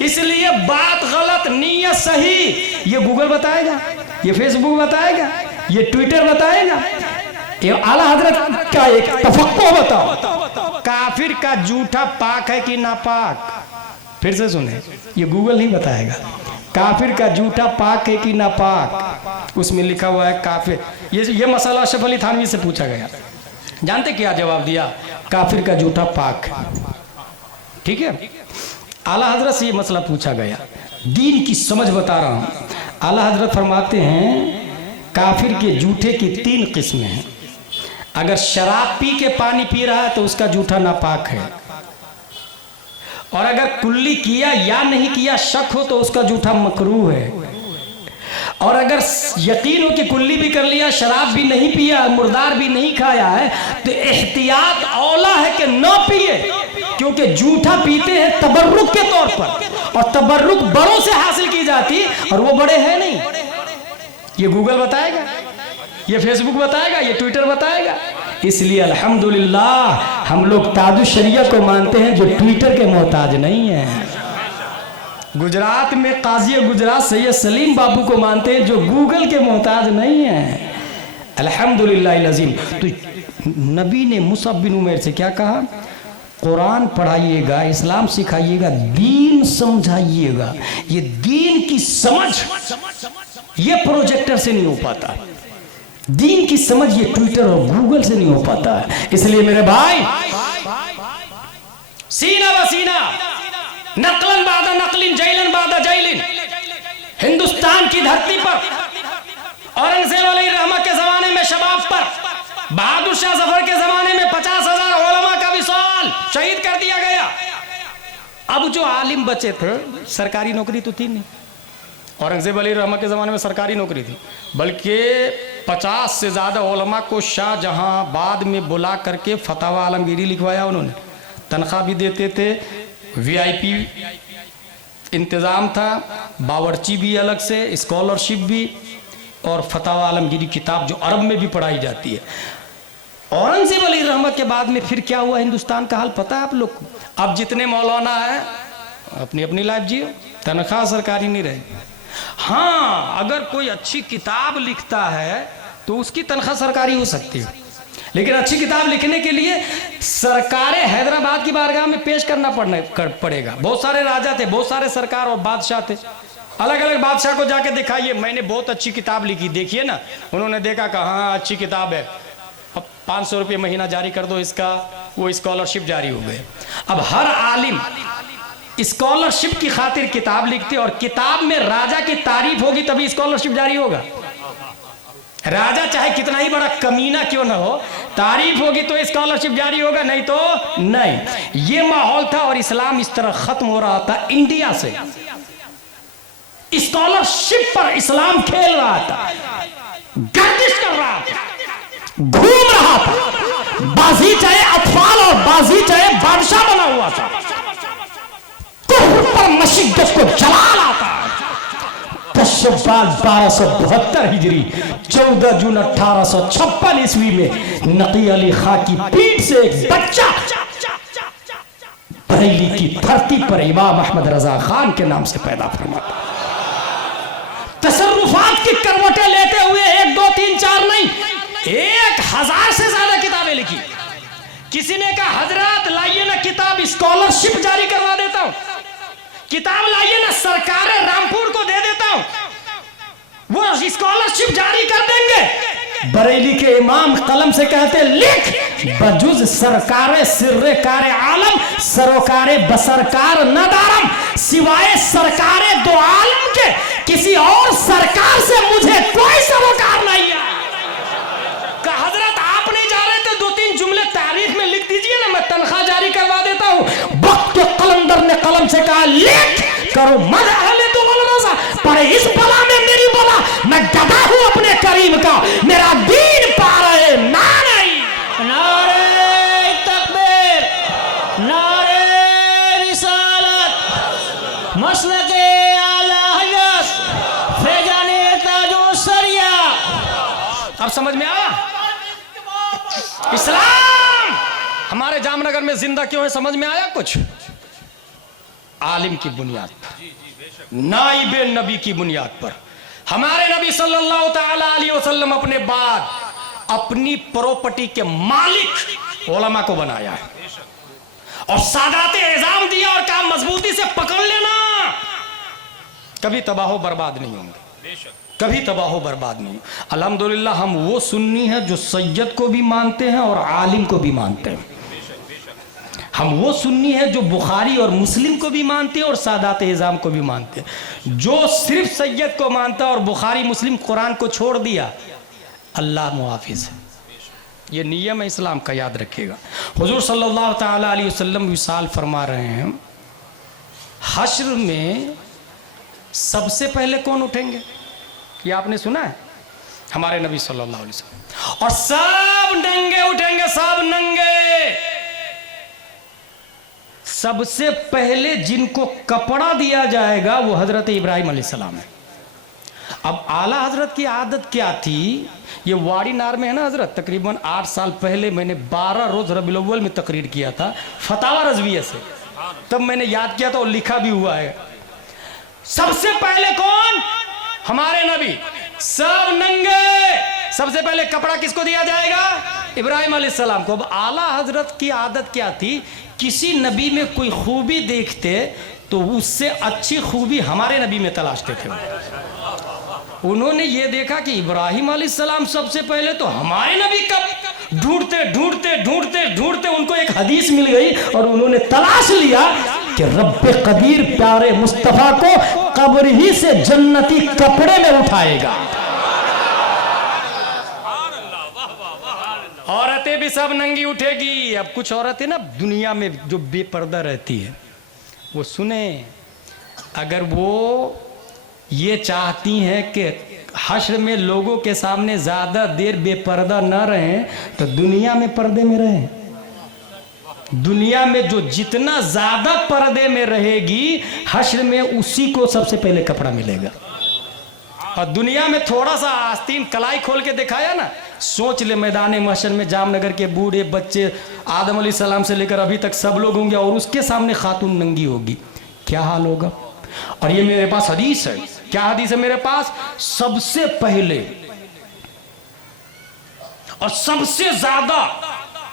इसलिए बात गलत, नीयत सही। ये गूगल बताएगा, ये फेसबुक बताएगा, ये ट्विटर बताएगा। ये आला हजरत का एक तफक्को बताओ, काफिर का जूठा पाक है कि नापाक? फिर से सुने, ये गूगल नहीं बताएगा। काफिर का जूठा पाक है कि नापाक? उसमें लिखा हुआ है काफिर। ये मसला अशरफ अली थानवी से पूछा गया, जानते क्या जवाब दिया? काफिर का जूठा पाक। ठीक है, आला हजरत से ये मसला पूछा गया, दीन की समझ बता रहा हूं। आला हजरत फरमाते हैं काफिर के जूठे की 3 किस्में हैं। अगर शराब पी के पानी पी रहा है तो उसका जूठा नापाक है, और अगर कुल्ली किया या नहीं किया शक हो तो उसका जूठा मकरूह है, और अगर यकीन हो कि कुल्ली भी कर लिया, शराब भी नहीं पिया, मुर्दार भी नहीं खाया है, तो एहतियात औला है कि न पिए, क्योंकि जूठा पीते हैं तबर्रुक के तौर पर, और तबर्रुक बड़ों से हासिल की जाती और वो बड़े हैं नहीं। ये गूगल बताएगा, ये फेसबुक बताएगा, ये ट्विटर बताएगा। इसलिए अल्हम्दुलिल्लाह हम लोग ताजुश शरिया को मानते हैं जो ट्विटर के मोहताज नहीं है। गुजरात में काजी गुजरात सैयद सलीम बाबू को मानते हैं जो गूगल के मोहताज नहीं है। अल्हम्दुलिल्लाह अज़ीम। तो नबी ने मुसअब बिन उमैर से क्या कहा? कुरान पढ़ाइएगा, इस्लाम सिखाइएगा, दीन समझाइएगा। ये दीन की समझ ये प्रोजेक्टर से नहीं हो पाता, दीन की समझ ये ट्विटर और गूगल से नहीं हो पाता है। इसलिए मेरे भाई, सीना व सीना, नकलन बादा नकलिन, जैलन बादा जैलिन, हिंदुस्तान की धरती पर औरंगजेब अलैहिर्रहमा के जमाने में शबाब पर, बहादुर शाह जफर के जमाने में 50,000 उलमा का विशाल शहीद कर दिया गया। अब जो आलिम बचे थे, सरकारी नौकरी तो थी नहीं। औरंगजेब अलैहिर्रहमा के ज़माने में सरकारी नौकरी थी, बल्कि 50 से ज़्यादा उलमा को शाहजहांबाद में बुला करके फतवा आलमगीरी लिखवाया उन्होंने। तनख्वाह भी देते थे, VIP इंतज़ाम था, बावर्ची भी अलग से, स्कॉलरशिप भी, और फतवा आलमगीरी किताब जो अरब में भी पढ़ाई जाती है। औरंगजेब अली रहमत के बाद में फिर क्या हुआ हिंदुस्तान का हाल पता है आप लोग को? अब जितने मौलाना है अपनी अपनी लाइफ जियो, तनख्वाह सरकारी नहीं रहे। हाँ, अगर कोई अच्छी किताब लिखता है तो उसकी तनख्वाह सरकारी हो सकती है, लेकिन अच्छी किताब लिखने के लिए सरकारें हैदराबाद की बारगाह में पेश करना पड़ेगा। बहुत सारे राजा थे, बहुत सारे सरकार और बादशाह थे, अलग अलग बादशाह को जाके दिखाइए मैंने बहुत अच्छी किताब लिखी, देखिए ना। उन्होंने देखा कि हाँ अच्छी किताब है, अब 500 रुपये महीना जारी कर दो इसका, वो स्कॉलरशिप जारी हो गए। अब हर आलिम स्कॉलरशिप की खातिर किताब लिखते, और किताब में राजा की तारीफ होगी तभी स्कॉलरशिप जारी होगा। राजा चाहे कितना ही बड़ा कमीना क्यों ना हो, तारीफ होगी तो स्कॉलरशिप जारी होगा, नहीं तो नहीं। ये माहौल था और इस्लाम इस तरह खत्म हो रहा था। इंडिया से स्कॉलरशिप पर इस्लाम खेल रहा था, गर्दिश कर रहा था, घूम रहा था। बाजी चाहे अतफाल और बाजी चाहे बादशाह बना हुआ था, कुफ्र पर मशिद्दत को जला लाता। 1272 हिजरी 14 जून 1856 ईस्वी में नकी अली खां की पीठ से एक बच्चा बरेली की धरती पर इमाम अहमद रजा खान के नाम से पैदा फरमा। तसर्रुफात की करवटें लेते हुए 1 2 3 4 नहीं, 1000 से ज्यादा किताबें लिखी। किसी ने कहा हजरत लाइए ना किताब, स्कॉलरशिप जारी करवा देता हूं, किताब लाइए ना सरकार रामपुर को दे देता हूं, वो स्कॉलरशिप जारी कर देंगे। बरेली के इमाम कलम से कहते लिख, बजुज सरकारे सिर्रे कारे आलम सरोकारे बसरकार नदारम, सिवाय सरकारे दो आलम के किसी और सरकार से मुझे कोई सरोकार नहीं है। कहा हजरत आप नहीं जा रहे थे, 2-3 जुमले तारीफ में लिख दीजिए ना, मैं तनख्वाह जारी करवा देता हूं। वक्त के कलंदर ने कलम से कहा लिख करो मद अहले तो रजा, पर इस बला में मेरी बला, मैं गधा हूं अपने करीम का, मेरा दीन पा रहे ना नहीं। नारे तकबीर, नारे रिसालत, मसलके आला हजरत, फैजाने ताजो सरिया। अब समझ में आया इस्लाम हमारे जामनगर में जिंदा क्यों है? समझ में आया कुछ? आलिम की बुनियाद पर, नाइबे नबी की बुनियाद पर। हमारे नबी सल्लल्लाहु ताला अलैहि वसल्लम अपने बाद अपनी प्रॉपर्टी के मालिक उलमा को बनाया है और सादाते इज़ाम दिया और काम मजबूती से पकड़ लेना, कभी तबाह बर्बाद नहीं होंगे, कभी तबाह बर्बाद नहीं। अल्हम्दुलिल्लाह हम वो सुन्नी हैं जो सैयद को भी मानते हैं और आलिम को भी मानते हैं। हम वो सुन्नी है जो बुखारी और मुस्लिम को भी मानते हैं और सादात इज़ाम को भी मानते हैं। जो सिर्फ सैयद को मानता और बुखारी मुस्लिम कुरान को छोड़ दिया, अल्लाह मुहाफिज है। ये नियम है इस्लाम का, याद रखिएगा। हुजूर सल्लल्लाहु ताला अलैहि वसल्लम विसाल फरमा रहे हैं, हश्र में सबसे पहले कौन उठेंगे? ये आपने सुना है? हमारे नबी सल्लल्लाहु अलैहि वसल्लम। और सब नंगे उठेंगे, सब नंगे। सबसे पहले जिनको कपड़ा दिया जाएगा वो हजरत इब्राहिम अलैहिस्सलाम है। अब आला हजरत की आदत क्या थी? ये वाड़ी नार में है ना हजरत, तकरीबन 8 साल पहले मैंने 12 रोज रबीउल अव्वल में तकरीर किया था फतावा रज़विया से, तब मैंने याद किया था और लिखा भी हुआ है। सबसे पहले कौन? हमारे नबी। सब नंगे। सबसे पहले कपड़ा किसको दिया जाएगा? इब्राहिम अलैहिस्सलाम को। अब आला हजरत की आदत क्या थी? किसी नबी में कोई खूबी देखते तो उससे अच्छी खूबी हमारे नबी में तलाशते थे। उन्होंने ये देखा कि इब्राहिम अलैहिस्सलाम सबसे पहले, तो हमारे नबी कब? ढूंढते ढूंढते ढूंढते ढूंढते उनको एक हदीस मिल गई और उन्होंने तलाश लिया कि रब्बे कदीर प्यारे मुस्तफा को कब्र ही से जन्नती कपड़े में उठाएगा। औरतें भी सब नंगी उठेगी। अब कुछ औरतें ना दुनिया में जो बेपर्दा रहती है, वो सुने, अगर वो ये चाहती हैं कि हश्र में लोगों के सामने ज्यादा देर बेपर्दा न रहें तो दुनिया में पर्दे में रहें। दुनिया में जो जितना ज्यादा पर्दे में रहेगी, हश्र में उसी को सबसे पहले कपड़ा मिलेगा। और दुनिया में थोड़ा सा आस्तीन कलाई खोल के दिखाया ना, सोच ले मैदान महशर में जामनगर के बूढ़े बच्चे आदम अलैहिस्सलाम से लेकर अभी तक सब लोग होंगे और उसके सामने खातून नंगी होगी, क्या हाल होगा। और ये मेरे पास हदीस है। क्या हदीस है मेरे पास? सबसे पहले और सबसे ज्यादा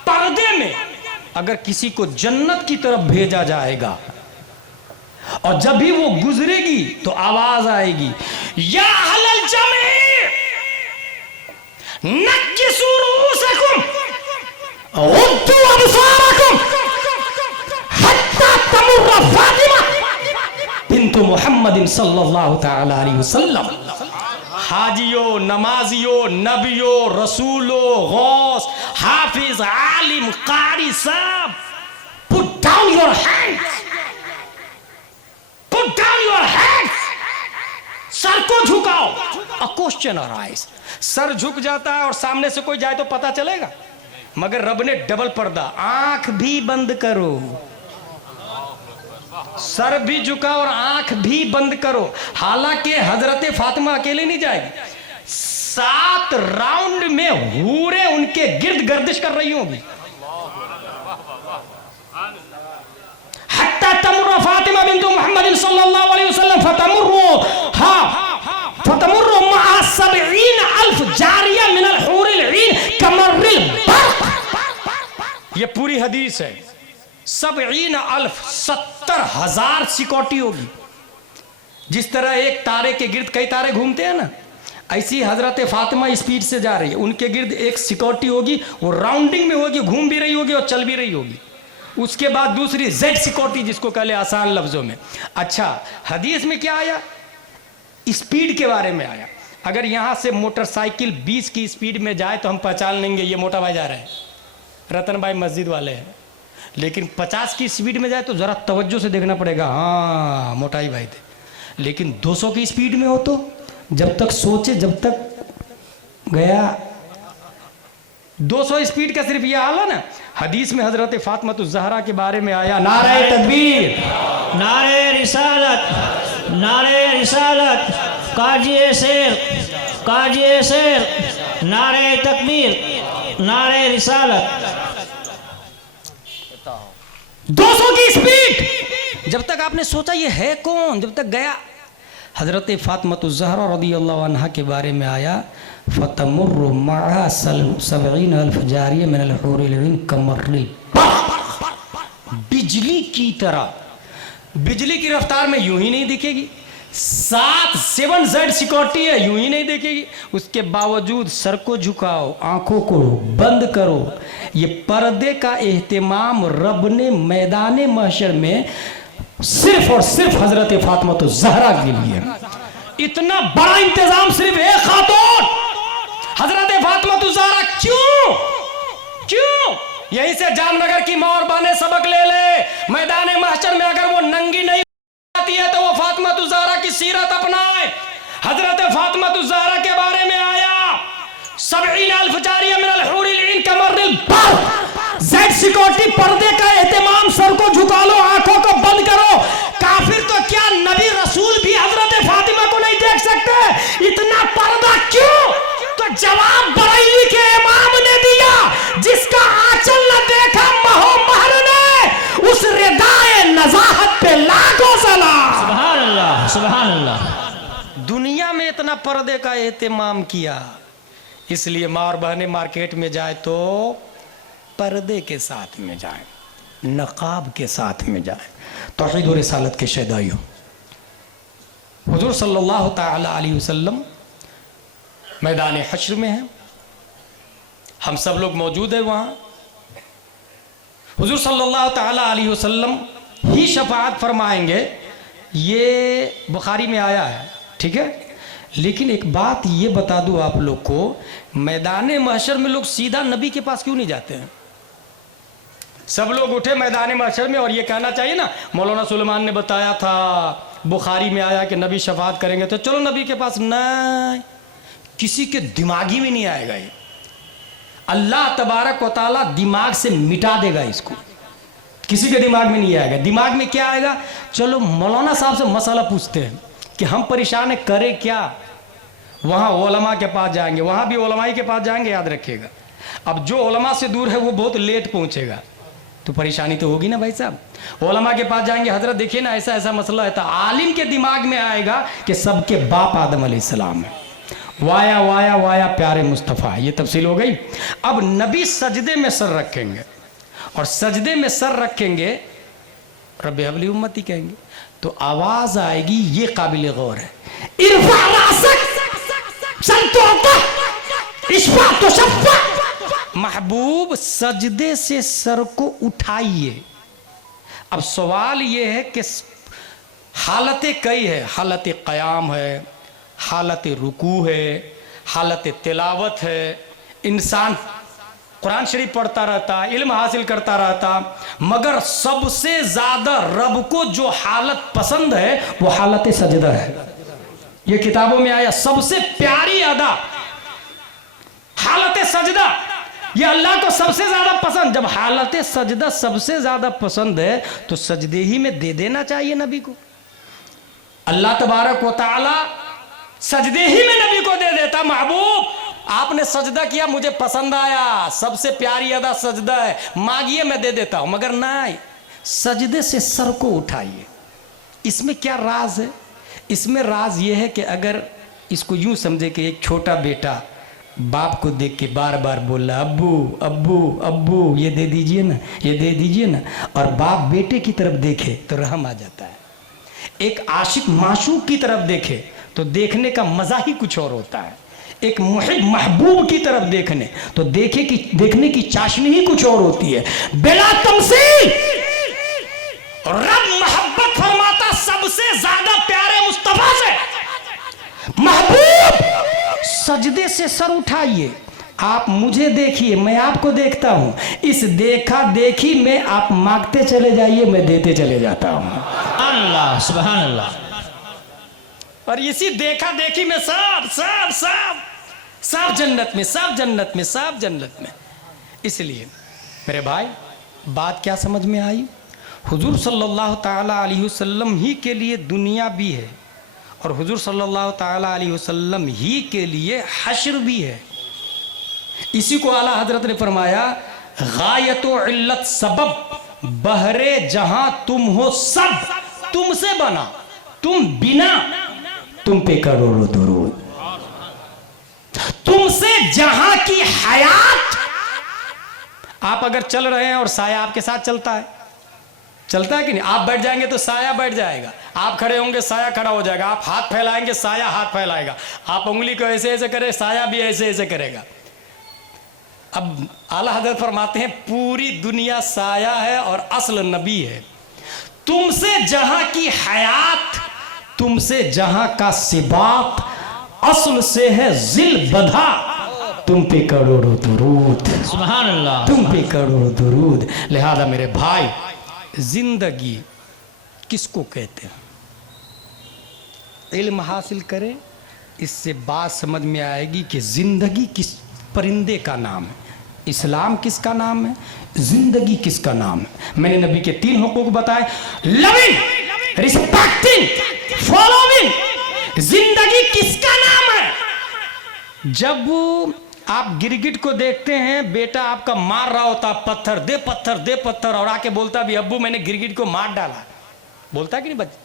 पर्दे में अगर किसी को जन्नत की तरफ भेजा जाएगा और जब भी वो गुजरेगी तो आवाज आएगी, या अहलल जमी नक्किसू रूसकुम उद्दू अबसारकुम हत्ता तमुर्र फातिमा बिन्तु मुहम्मदिन सल्लल्लाहु तआला अलैहि वसल्लम। हाजियो, नमाजियो, नबियो, रसूलो, गौस, हाफिज, आलिम, कारी सब, put down your hands, put down your hands, sir को झुकाओ। अ क्वेश्चन अराइज, सर झुक जाता है और सामने से कोई जाए तो पता चलेगा, मगर रब ने डबल पर्दा, आंख भी बंद करो, सर भी झुका और आंख भी बंद करो। हालांकि हजरत फातिमा अकेले नहीं जाएगी, 7 राउंड में हूरे उनके गिर्द गर्दिश कर रही होंगी। हत्ता तमुर्र फातिमा बिन्तु मुहम्मद सल्लल्लाहु अलैहि वसल्लम फतमुर्रु मअ 70,000 जारिया मिनल हूरिल ईन कमर्रिल बर्क। ये पूरी हदीस है। 70,000 70,000 सिक्योरिटी होगी। जिस तरह एक तारे के गिर्द कई तारे घूमते हैं ना, ऐसी हजरत फातिमा स्पीड से जा रही है, उनके गिर्द एक सिक्योरिटी होगी, वो राउंडिंग में होगी, घूम भी रही होगी और चल भी रही होगी। उसके बाद दूसरी जेड सिक्योरिटी, जिसको कहले आसान लफ्जों में। अच्छा, हदीस में क्या आया? स्पीड के बारे में आया। अगर यहां से मोटरसाइकिल 20 की स्पीड में जाए तो हम पहचान लेंगे ये मोटा भाई जा रहे हैं, रतन भाई मस्जिद वाले हैं। लेकिन 50 की स्पीड में जाए तो जरा तवज्जो से देखना पड़ेगा, हाँ मोटाई भाई थे। लेकिन 200 की स्पीड में हो तो जब तक सोचे, जब तक गया 200 स्पीड का सिर्फ यह हाल है ना। हदीस में हजरत फातिमा ज़हरा के बारे में आया, नारे तकबीर, नारे रिसालत, नारे रिसालत, काजिए शेर, काजिए शेर, नारे तकबीर, नारे रिसालत। 200 की स्पीड, जब तक आपने सोचा ये है कौन, जब तक गया। हजरत फातिमा ज़हरा रज़ियल्लाहु अन्हा के बारे में आया, फतमुर्रु मअहा 70,000 जारिया मिनल हूरिल ईन कमर्रिल बर्क। बिजली की तरह, बिजली की रफ्तार में यूं ही नहीं दिखेगी। 7 जेड सिक्योरिटी है, यूं ही नहीं देखेगी। उसके बावजूद सर को झुकाओ, आंखों को बंद करो। ये पर्दे का एहतिमाम रब ने मैदान महशर में सिर्फ और सिर्फ हजरत फातिमा तो ज़हरा के लिए। इतना बड़ा इंतजाम सिर्फ एक खातून हजरत फातिमा तो ज़हरा। क्यों क्यों? यहीं से जामनगर की माँ और बहनें सबक ले ले। मैदान महशर में अगर वो नंगी नहीं आती है तो वो फातिमा तो ज़हरा की सीरत अपनाए। हजरत फातिमा तो ज़हरा के बारे में आया, 70,000 जारिया मिनल हूरिल ईन कमर्रिल बर्क। जेड सिक्योरिटी, पर्दे का एहतिमाम, सर को झुका लो, आंखों को बंद करो। काफिर तो क्या, नबी रसूल भी हजरत फातिमा को नहीं देख सकते। इतना पर्दा क्यों? तो जवाब बरेली के इमाम ने दिया, जिसका आंचल न देखा महो महर ने, उस रिदाए नजाहत पे लाखों सलाम। सुभान अल्लाह, सुभान अल्लाह। दुनिया में इतना पर्दे का एहतिमाम किया, इसलिए माँ और बहनें मार्केट में जाए तो पर्दे के साथ में जाए, नकाब के साथ में जाए। तौहीद और रिसालत के शहदाइयों, हुजूर सल्लल्लाहु ताला अलैहि वसल्लम मैदान हश्र में हैं, हम सब लोग मौजूद हैं वहाँ। हुजूर सल्लल्लाहु ताला अलैहि वसल्लम ही शफाअत फरमाएंगे, ये बुखारी में आया है, ठीक है। लेकिन एक बात ये बता दूं आप लोग को, मैदान महशर में लोग सीधा नबी के पास क्यों नहीं जाते हैं? सब लोग उठे मैदान महशर में और ये कहना चाहिए ना, मौलाना सुलेमान ने बताया था, बुखारी में आया कि नबी शफाअत करेंगे तो चलो नबी के पास। नहीं, किसी के दिमागी में नहीं आएगा ये। अल्लाह तबारक व तआला दिमाग से मिटा देगा इसको, किसी के दिमाग में नहीं आएगा। दिमाग में क्या आएगा? चलो मौलाना साहब से मसला पूछते हैं कि हम परेशान है, करें क्या। वहाँ उलमा के पास जाएंगे, वहाँ भी उलमाई के पास जाएंगे, याद रखिएगा। अब जो उलमा से दूर है वो बहुत लेट पहुँचेगा, तो परेशानी तो होगी ना भाई साहब। उलमा के पास जाएंगे, हजरत देखिए ना ऐसा ऐसा मसला है, तो आलिम के दिमाग में आएगा कि सबके बाप आदम अलैहिस्सलाम है, वाया वाया वाया प्यारे मुस्तफ़ा, ये तफसील हो गई। अब नबी सजदे में सर रखेंगे, और सजदे में सर रखेंगे रब्बे हबली उम्मती कहेंगे, तो आवाज आएगी, ये काबिल गौर है, इरफा रासक इशफा तो शफ़ा। महबूब सजदे से सर को उठाइए। अब सवाल ये है कि हालतें कई है, हालत क़याम है, हालत रुकू है, हालत तिलावत है। इंसान कुरान शरीफ पढ़ता रहता, इल्म हासिल करता रहता, मगर सबसे ज्यादा रब को जो हालत पसंद है वो हालत सजदा है। ये किताबों में आया, सबसे प्यारी अदा हालत सजदा, ये अल्लाह को सबसे ज्यादा पसंद। जब हालत सजदा सबसे ज्यादा पसंद है तो सजदे ही में दे देना चाहिए नबी को। अल्लाह तबारक व तआला सजदे ही में नबी को दे देता, महबूब आपने सजदा किया, मुझे पसंद आया, सबसे प्यारी अदा सजदा है, मांगिए मैं दे देता हूं। मगर नहीं, सजदे से सर को उठाइए। इसमें क्या राज है? इसमें राज यह है कि अगर इसको यूं समझे कि एक छोटा बेटा बाप को देख के बार बार बोल रहा, अब्बू अब्बू अब्बू ये दे दीजिए ना, ये दे दीजिए ना, और बाप बेटे की तरफ देखे तो रहम आ जाता है। एक आशिक माशूक की तरफ देखे तो देखने का मजा ही कुछ और होता है। एक मुहिब महबूब की तरफ देखने तो देखने की चाशनी ही कुछ और होती है। बिला तमसील रब मोहब्बत फरमाता सबसे ज्यादा प्यारे मुस्तफा से। महबूब सजदे से सर उठाइए, आप मुझे देखिए, मैं आपको देखता हूं, इस देखा देखी में आप मांगते चले जाइए, मैं देते चले जाता हूं। अल्लाह सुभान अल्लाह। और इसी देखा देखी में सब जन्नत में, सब जन्नत में, सब जन्नत में। इसलिए मेरे भाई बात क्या समझ में आई? हुजूर सल्लल्लाहु ताला अलैहि वसल्लम ही के लिए दुनिया भी है, और हुजूर सल्लल्लाहु ताला अलैहि वसल्लम ही के लिए हश्र भी है। इसी को आला हजरत ने फरमाया, गायतो इल्लत सबब बहरे जहां तुम हो सब तुमसे बना, तुम बिना तुम पे करोड़ों दुरूद। तुमसे जहां की हयात, आप अगर चल रहे हैं और साया आपके साथ चलता है कि नहीं? आप बैठ जाएंगे तो साया बैठ जाएगा, आप खड़े होंगे साया खड़ा हो जाएगा, आप हाथ फैलाएंगे साया हाथ फैलाएगा, आप उंगली को ऐसे ऐसे करें साया भी ऐसे ऐसे करेगा। अब आला हजरत फरमाते हैं पूरी दुनिया साया है और असल नबी है। तुमसे जहां की हयात, तुमसे जहां का सिबात, असल से है जिल बधा, तुम पे करोड़ों दुरूद, सुभान अल्लाह, तुम पे करोड़ों दुरूद। लिहाजा मेरे भाई, जिंदगी किसको कहते हैं? इल्म हासिल करें, इससे बात समझ में आएगी कि जिंदगी किस परिंदे का नाम है, इस्लाम किसका नाम है, जिंदगी किसका नाम है। मैंने नबी के 3 हुकूक बताए, लविंग, रिस्पेक्टिंग, फॉलोइंग। जिंदगी किसका नाम है? जब आप गिरगिट को देखते हैं, बेटा आपका मार रहा होता पत्थर, दे पत्थर दे पत्थर, और आके बोलता भी अब्बू मैंने गिरगिट को मार डाला, बोलता कि नहीं बच्चा?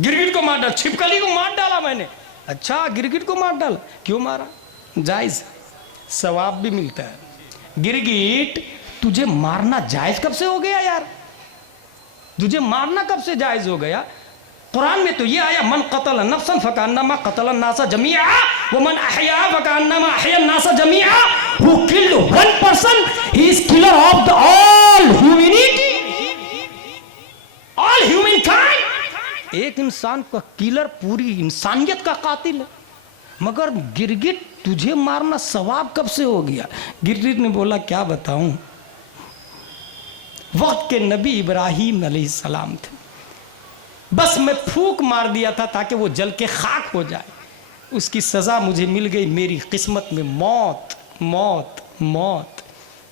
गिरगिट को मार डाला, छिपकली को मार डाला मैंने। अच्छा गिरगिट को मार डाला, क्यों मारा? जायज, सवाब भी मिलता है। गिरगिट तुझे मारना जायज कब से हो गया यार? तुझे मारना कब से जायज हो गया? कुरान में तो ये आया, मन कतल नफ्सन फकान्नमा कतल नासा जमीआ व मन अहया फकान्नमा अहया नासा जमीआ। Who killed one person he is killer of the all humanity, all humankind. एक इंसान का किलर पूरी इंसानियत का कातिल है। मगर गिरगिट तुझे मारना सवाब कब से हो गया? गिरगिट ने बोला क्या बताऊं, वक्त के नबी इब्राहिम अलैहिस्सलाम थे, बस मैं फूंक मार दिया था ताकि वो जल के खाक हो जाए, उसकी सजा मुझे मिल गई, मेरी किस्मत में मौत मौत मौत।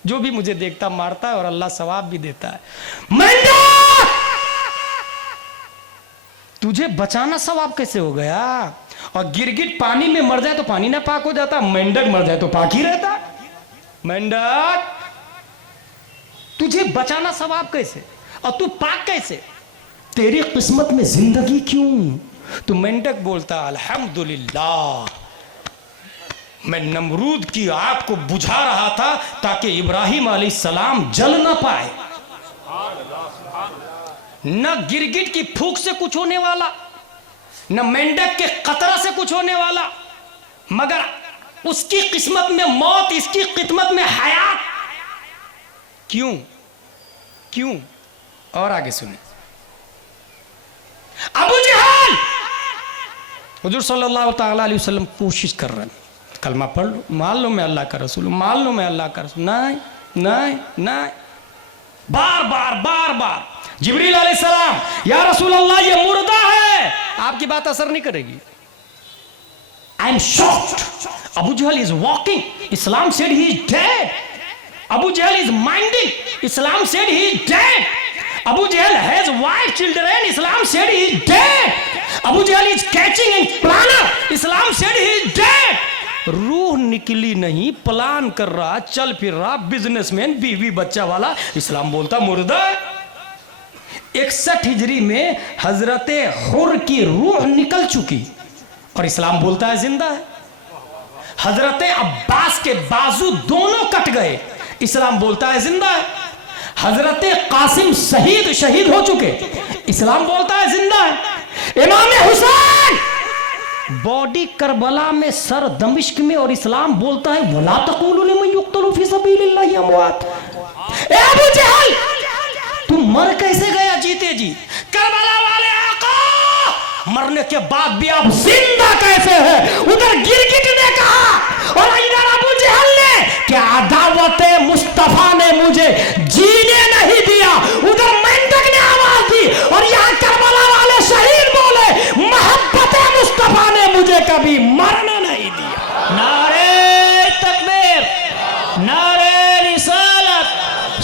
जो भी मुझे देखता मारता है और अल्लाह सवाब भी देता है। तुझे बचाना सवाब कैसे हो गया? और गिरगिट पानी में मर जाए तो पानी ना पाक हो जाता, मेंढक मर जाए तो पाक ही रहता। मेंढक तुझे बचाना सवाब कैसे और तू पाक कैसे? तेरी किस्मत में जिंदगी क्यों? तो मेंढक बोलता अल्हम्दुलिल्लाह, मैं नमरूद की आग को बुझा रहा था ताकि इब्राहिम अलैहिस्सलाम जल ना पाए। न गिरगिट की फूंक से कुछ होने वाला, न मेंढक के कतरा से कुछ होने वाला, मगर उसकी किस्मत में मौत, इसकी किस्मत में हयात। क्यों? क्यों? और आगे सुने। अबू जहल, हुजूर सल्लल्लाहु ताला अलैहि वसल्लम कोशिश कर रहे हैं, कलमा पढ़ लो, मान लो मैं अल्लाह का रसूल, मान लो मैं अल्लाह का रसूल। नहीं नहीं नहीं, बार बार बार बार जिब्रील अलैहिस्सलाम, या रसूल अल्लाह ये मुर्दा है। आपकी बात असर नहीं करेगी। I am shocked, Abu Jahl is walking, Islam said he is dead. Abu Jahl is minding, Islam said he is dead. Abu Jahl has wife children, Islam said he is dead. Abu Jahl is catching and planner, Islam said he is dead. रूह निकली नहीं, plan कर रहा, चल फिर रहा, businessman, बीवी बच्चा वाला, इस्लाम बोलता मुर्दा। 61 हिजरी में हजरत हुर की रूह निकल चुकी और इस्लाम बोलता है जिंदा है। हजरत अब्बास के बाजू दोनों कट गए, इस्लाम बोलता है जिंदा है। हजरत कासिम शहीद हो चुके, इस्लाम बोलता है जिंदा है। इमाम हुसैन बॉडी करबला में, सर दमिश्क में, और इस्लाम बोलता है वला तक़ूलू लिमन युक़्तलू फ़ी सबीलिल्लाहि अमवात। ए अबू जहल, तू मर कैसे गया जीते जी? करबला वाले आका, मरने के बाद भी आप जिंदा कैसे है? उधर गिरगिट ने कहा और इधर अबू जहल ने कि अदावते मुस्तफा ने मुझे जीने नहीं दिया। उधर मेंढक ने आवाज दी और यहाँ करबला वाले शहीद बोले मोहब्बते मुस्तफा ने मुझे कभी मरने नहीं दिया। नारे तकबीर, नारे रिसालत,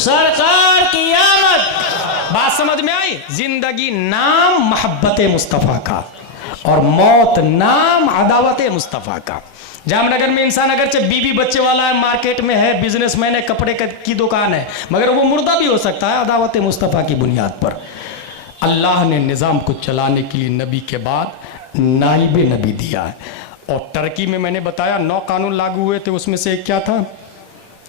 सरकार की आमद। बात समझ में आई? जिंदगी नाम मोहब्बत मुस्तफा का और मौत नाम अदावत मुस्तफा का। जामनगर में इंसान अगरचे बीवी बच्चे वाला है, मार्केट में है, बिजनेसमैन है, कपड़े की दुकान है, मगर वो मुर्दा भी हो सकता है अदावत मुस्तफा की बुनियाद पर। अल्लाह ने निज़ाम को चलाने के लिए नबी के बाद नाइब नबी दिया है। और टर्की में मैंने बताया 9 कानून लागू हुए थे, उसमें से एक क्या था?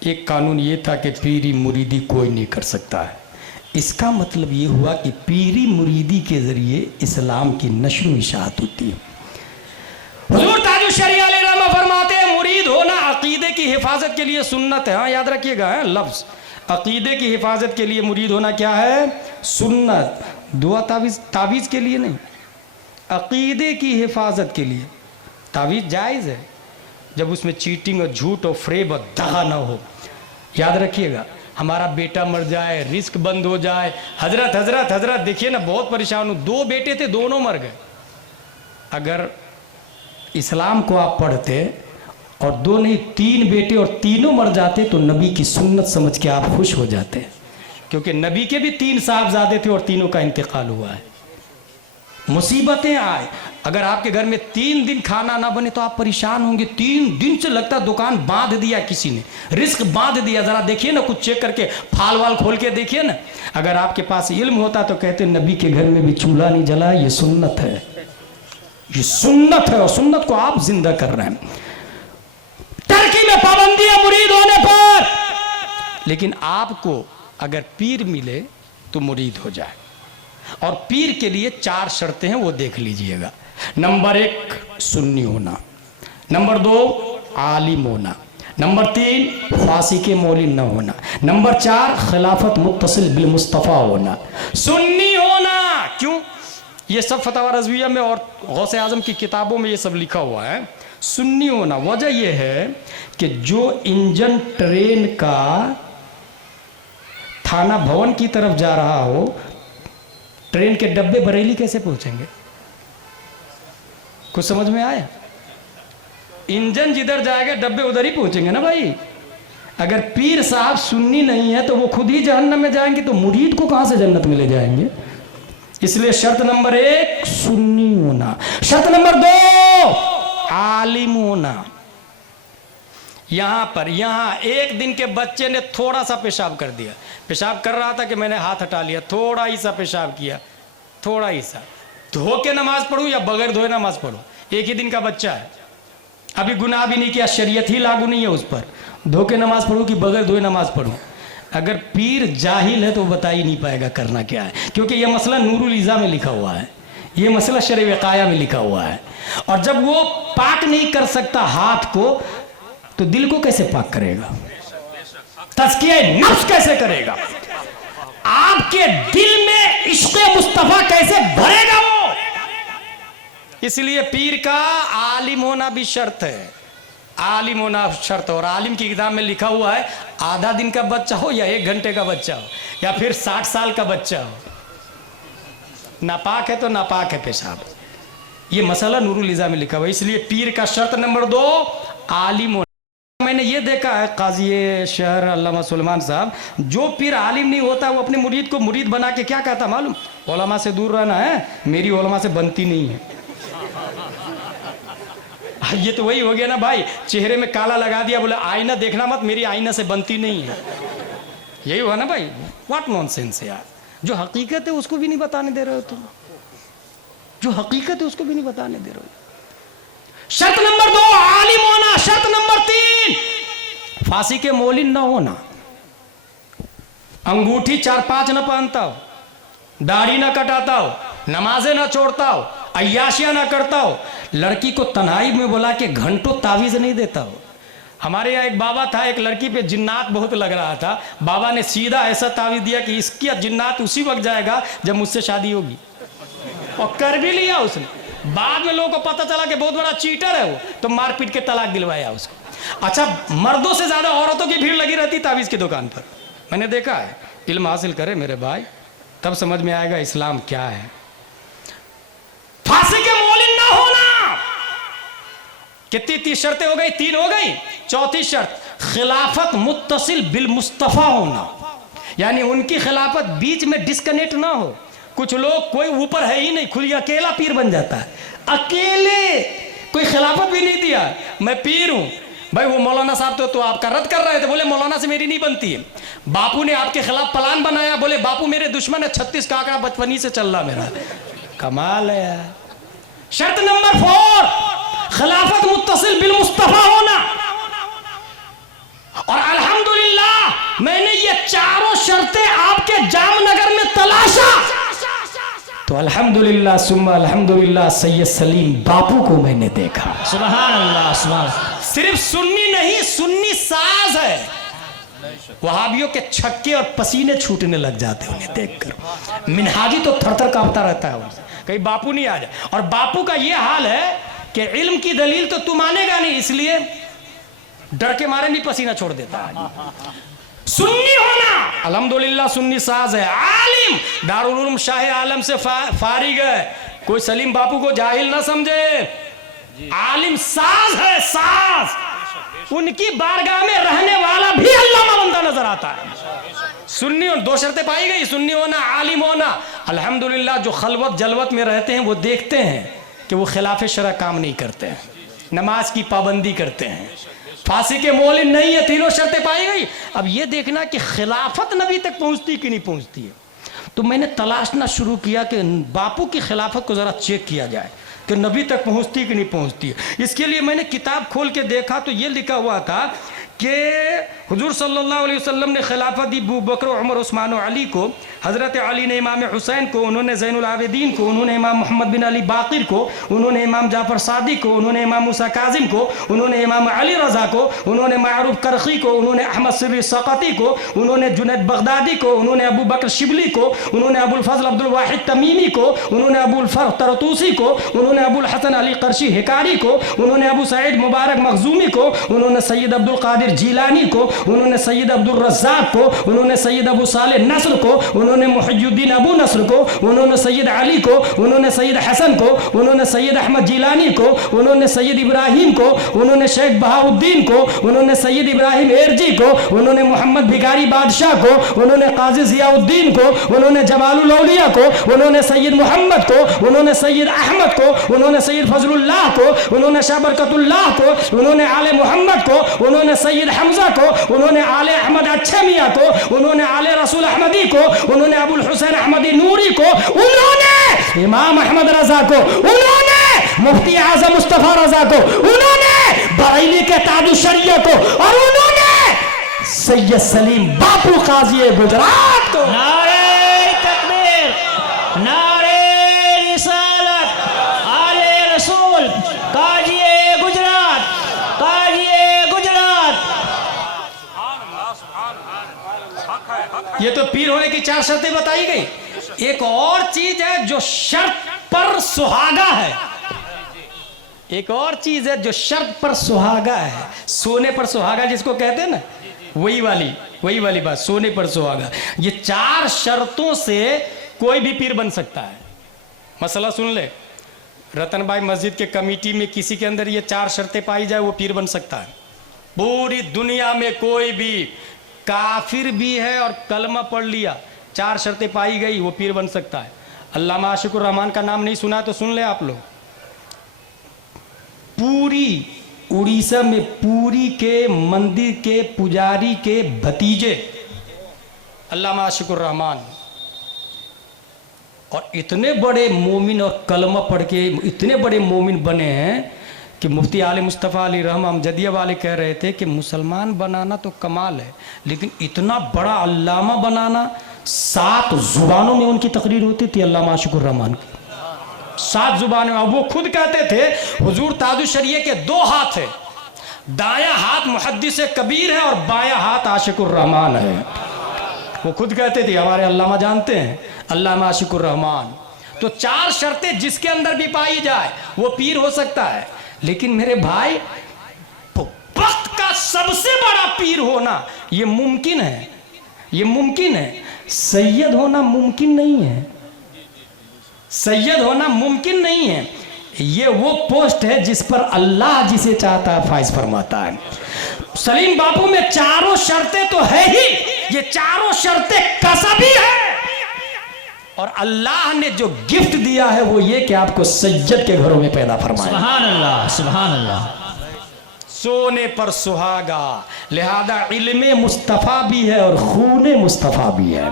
एक कानून ये था कि पीरी मुरीदी कोई नहीं कर सकता है। इसका मतलब ये हुआ कि पीरी मुरीदी के ज़रिए इस्लाम की नश्र व इशाअत होती है। हुजूर ताजुश शरिया अलैहिर्रहमा फरमाते हैं मुरीद होना अकीदे की हिफाजत के लिए सुन्नत है। हाँ याद रखिएगा है लफ्ज़, अकीदे की हिफाजत के लिए मुरीद होना क्या है? सुन्नत। दुआ तावीज़ के लिए नहीं, अकीदे की हिफाजत के लिए। तावीज़ जायज़ है जब उसमें चीटिंग और झूठ और फ्रेब और दगा ना हो। याद रखिएगा, हमारा बेटा मर जाए, रिस्क बंद हो जाए, हजरत हजरत हजरत देखिए ना, बहुत परेशान हूँ, 2 बेटे थे, दोनों मर गए। अगर इस्लाम को आप पढ़ते और 2 नहीं 3 बेटे और तीनों मर जाते तो नबी की सुन्नत समझ के आप खुश हो जाते, क्योंकि नबी के भी 3 साहबजादे थे और तीनों का इंतकाल हुआ है। मुसीबतें आए, अगर आपके घर में 3 दिन खाना ना बने तो आप परेशान होंगे। 3 दिन से लगता दुकान बांध दिया किसी ने, रिस्क बांध दिया। जरा देखिए ना, कुछ चेक करके फाल वाल खोल के देखिए ना। अगर आपके पास इल्म होता तो कहते नबी के घर में भी चूल्हा नहीं जला, ये सुन्नत है, ये सुन्नत है और सुन्नत को आप जिंदा कर रहे हैं। टर्की में पाबंदी है मुरीद होने पर, लेकिन आपको अगर पीर मिले तो मुरीद हो जाए। और पीर के लिए 4 शर्तें हैं, वो देख लीजिएगा। नंबर 1 सुन्नी होना, नंबर 2 आलिम होना, नंबर 3 फासिक मौलिन न होना, नंबर 4 खिलाफत मुत्तसिल बिल मुस्तफ़ा होना। सुन्नी होना क्यों? ये सब फतवा रज़विया में और गौसे आज़म की किताबों में ये सब लिखा हुआ है। सुन्नी होना वजह यह है कि जो इंजन ट्रेन का थाना भवन की तरफ जा रहा हो, ट्रेन के डब्बे बरेली कैसे पहुंचेंगे? कुछ समझ में आया? इंजन जिधर जाएगा डब्बे उधर ही पहुंचेंगे ना भाई। अगर पीर साहब सुन्नी नहीं है तो वो खुद ही जहन्नम में जाएंगे, तो मुरीद को कहां से जन्नत में ले जाएंगे? इसलिए शर्त नंबर 1 सुन्नी होना, शर्त नंबर 2 आलिम होना। यहां एक दिन के बच्चे ने थोड़ा सा पेशाब कर दिया, पेशाब कर रहा था कि मैंने हाथ हटा लिया, थोड़ा ही सा पेशाब किया, थोड़ा ही सा, धो के नमाज पढ़ूं या बगैर धोए नमाज पढ़ूं? एक ही दिन का बच्चा है, अभी गुनाह भी नहीं किया, शरीयत ही लागू नहीं है उस पर, धो के नमाज पढ़ूं कि बगैर धोए नमाज पढ़ूं? अगर पीर जाहिल है तो बता ही नहीं पाएगा करना क्या है, क्योंकि यह मसला नूरुल इज़ा में लिखा हुआ है, यह मसला शरअ वक़ाया में लिखा हुआ है। और जब वो पाक नहीं कर सकता हाथ को, तो दिल को कैसे पाक करेगा? तज़किया नफ्स कैसे करेगा? आपके दिल में इश्क़ मुस्तफ़ा कैसे भरेगा वो? इसलिए पीर का आलिम होना भी शर्त है, आलिम होना शर्त। और आलिम की किताब में लिखा हुआ है, आधा दिन का बच्चा हो या 1 घंटे का बच्चा हो या फिर 60 साल का बच्चा हो, नापाक है तो नापाक है पेशाब। ये मसला नूरुल इज़ा में लिखा हुआ है। इसलिए पीर का शर्त नंबर 2 आलिम होना। मैंने ये देखा है काजी शहर अल्लामा सुलेमान साहब, जो पीर आलिम नहीं होता वो अपने मुरीद को मुरीद बना के क्या कहता मालूम? उलमा से दूर रहना है, मेरी उलमा से बनती नहीं है। ये तो वही हो गया ना भाई, चेहरे में काला लगा दिया, बोले आईना देखना मत, मेरी आईना से बनती नहीं है। यही हुआ ना भाई, व्हाट नॉनसेंस यार। जो हकीकत है उसको भी नहीं बताने दे रहे हो तुम, जो हकीकत है उसको भी नहीं बताने दे रहे हो। शर्त नंबर 2 आलिम होना। शर्त नंबर 3 फांसी के मौलिन ना होना, अंगूठी 4-5 ना पहनता हो, दाढ़ी ना कटाता हो, नमाजें ना छोड़ता हो, अय्याशियां ना करता हो, लड़की को तन्हाई में बुला के घंटों तावीज़ नहीं देता हो। हमारे यहाँ एक बाबा था, एक लड़की पे जिन्नात बहुत लग रहा था, बाबा ने सीधा ऐसा तावीज़ दिया कि इसकी जिन्नात उसी वक्त जाएगा जब मुझसे शादी होगी, और कर भी लिया उसने। बाद में लोगों को पता चला कि बहुत बड़ा चीटर है वो, तो मारपीट के तलाक दिलवाया उसको। अच्छा, मर्दों से ज्यादा औरतों की भीड़ लगी रहती तावीज़ की दुकान पर, मैंने देखा है। इल्म हासिल करे मेरे भाई, तब समझ में आएगा इस्लाम क्या है। फांसी के मौलिन ना होना। कितनी 30 शर्तें हो गई? 3 हो गई। चौथी शर्त खिलाफत मुत्तसिल बिल मुस्तफ़ा होना, यानी उनकी खिलाफत बीच में डिस्कनेक्ट ना हो। कुछ लोग कोई ऊपर है ही नहीं, खुद अकेला पीर बन जाता है, अकेले, कोई खिलाफत भी नहीं दिया, मैं पीर हूं भाई। वो मौलाना साहब तो आपका रद्द कर रहे थे, बोले मौलाना से मेरी नहीं बनती है। बापू ने आपके खिलाफ प्लान बनाया, बोले बापू मेरे दुश्मन है, 36 का आंकड़ा बचपनी से चल रहा मेरा। कमाल है यार। शर्त नंबर 4 खिलाफत मुत्तसिल बिल मुस्तफ़ा होना। और अल्हम्दुलिल्लाह मैंने ये चारों शर्तें आपके जामनगर में तलाशा, तो अल्हम्दुलिल्लाह सुम्मा अल्हम्दुलिल्लाह सैयद सलीम बापू को मैंने देखा। सुभान अल्लाह, सुभान। सिर्फ सुन्नी नहीं, सुन्नी साज है। वहाबियों के छक्के और पसीने छूटने लग जाते उन्हें देखकर। मिनहाजी तो थर-थर कांपता रहता है उनसे, कहीं बापू नहीं आ जाए। और बापू का ये हाल है कि इल्म की दलील तो तू मानेगा नहीं, इसलिए डर के मारे नहीं पसीना छोड़ देता है। सुन्नी होना, अल्हम्दुलिल्लाह सुन्नी साज है। आलिम, दारुल उलूम शाह आलम से फारिग है, कोई सलीम बापू को जाहिल ना समझे। आलिम साज है, साज। उनकी बारगाह में रहने वाला भी अल्लामा बंदा नजर आता है। सुन्नी, 2 शर्तें पाई गई, सुन्नी होना, आलिम होना। अल्हम्दुलिल्लाह जो खलवत जलवत में रहते हैं वो देखते हैं कि वो खिलाफ शरअ काम नहीं करते हैं, नमाज की पाबंदी करते हैं, फांसी के मौलिन नहीं है। 3 शर्तें पाई गई। अब ये देखना कि खिलाफत नबी तक पहुंचती कि नहीं पहुंचती है। तो मैंने तलाशना शुरू किया कि बापू की खिलाफत को ज़रा चेक किया जाए कि नबी तक पहुंचती कि नहीं पहुंचती है। इसके लिए मैंने किताब खोल के देखा तो ये लिखा हुआ था कि हुजूर सल्लल्लाहु अलैहि वसल्लम ने खिलाफत दी अबू बकर, उमर, उस्मान और अली को। हज़रत अली ने इमाम हुसैन को, उन्होंने ज़ैनुल आबिदीन को, उन्होंने इमाम मोहम्मद बिन अली बाक़िर को, उन्होंने इमाम जाफ़र सादिक को, उन्होंने इमाम मूसा काज़िम को, उन्होंने इमाम अली रज़ा को, उन्होंने मारूफ करखी को, उन्होंने अहमद सिर्री सक़ती को, उन्होंने जुनैद बगदादी को, उन्होंने अबू बकर शिबली को, उन्होंने अबुल फ़ज़ल अब्दुल वाहिद तमीमी को, उन्होंने अबुल फ़र्ह तरतूसी को, उन्होंने अबुल हसन अली क़रशी हिकारी को, उन्होंने अबू सईद मुबारक मखज़ूमी को, उन्होंने सैयद अब्दुल क़ादिर जीलानी को, उन्होंने सैयद अब्दुल रज़्ज़ाक़ को, उन्होंने सैयद अबू सालेह नस्र को, उन्होंने मुहियुद्दीन अबू नस्र को, उन्होंने सैयद अली को, उन्होंने सैयद हसन को, उन्होंने सैयद अहमद जिलानी को, उन्होंने सैयद इब्राहिम को, उन्होंने शेख बहाउद्दीन को, उन्होंने सैयद इब्राहिम एरजी को, उन्होंने मोहम्मद भिखारी बादशाह को, उन्होंने काजी ज़ियाउद्दीन को, उन्होंने जमालुल औलिया को, उन्होंने सैयद मोहम्मद को, उन्होंने सैयद अहमद को, उन्होंने सैयद फजलुल्लाह को, उन्होंने शाह बरकतुल्लाह को, उन्होंने आले मोहम्मद को, उन्होंने सैयद हमजा को, उन्होंने आले अहमद अच्छे मियाँ को, उन्होंने आले रसूल अहमदी को, उन्होंने अबुल हुसैन अहमदी नूरी को, उन्होंने इमाम अहमद रजा को, उन्होंने मुफ्ती आजम मुस्तफा रजा को, उन्होंने बरेली के ताजुशरिया को, और उन्होंने सैयद सलीम बापू काजी गुजरात को। नारे तकबीर, नारे रिसालत, आले रसूल, काजी गुजरात, काजी गुजरात। ये तो पीर होने की 4 शर्तें बताई गई। एक और चीज है जो शर्त पर सुहागा है, एक और चीज है जो शर्त पर सुहागा है। सोने पर सुहागा जिसको कहते हैं ना, वही वाली बात, सोने पर सुहागा। ये 4 शर्तों से कोई भी पीर बन सकता है। मसला सुन ले, रतनबाई मस्जिद के कमेटी में किसी के अंदर ये 4 शर्तें पाई जाए वो पीर बन सकता है। पूरी दुनिया में कोई भी काफिर भी है और कलमा पढ़ लिया, 4 शर्तें पाई गई, वो पीर बन सकता है। अल्लामा आशिकुर रहमान का नाम नहीं सुना तो सुन ले आप लोग। पूरी उड़ीसा में पूरी के मंदिर के पुजारी के भतीजे अल्लामा आशिकुर रहमान, और इतने बड़े मोमिन और कलमा पढ़ के इतने बड़े मोमिन बने हैं कि मुफ्ती आले मुस्तफ़ा अली रहमा अमजदिया वाले कह रहे थे कि मुसलमान बनाना तो कमाल है, लेकिन इतना बड़ा अल्लामा बनाना। 7 जुबानों में उनकी तकरीर होती थी अल्लामा आशिकुर रहमान की, 7 जुबानों में। वो खुद कहते थे हुजूर ताजुशरिया के 2 हाथ है, दायां हाथ मुहद्दिस कबीर है और बायां हाथ आशिकुर रहमान है। वो खुद कहते थे, हमारे अल्लामा जानते हैं, अल्लामा आशिकुर रहमान। तो 4 शर्तें जिसके अंदर भी पाई जाए वो पीर हो सकता है। लेकिन मेरे भाई, वक्त का सबसे बड़ा पीर होना ये मुमकिन है, ये मुमकिन है। सैयद होना मुमकिन नहीं है, सैयद होना मुमकिन नहीं है। ये वो पोस्ट है जिस पर अल्लाह जिसे चाहता है फाइज फरमाता है। सलीम बापू में 4 शर्तें तो है ही, ये 4 शर्तें कसबी है, और अल्लाह ने जो गिफ्ट दिया है वो ये कि आपको सैयद के घरों में पैदा फरमाया। सुभान अल्लाह, सुभान अल्लाह। सोने पर सुहागा, लिहाजा इल्मे मुस्तफ़ा भी है और खूने मुस्तफ़ा भी है।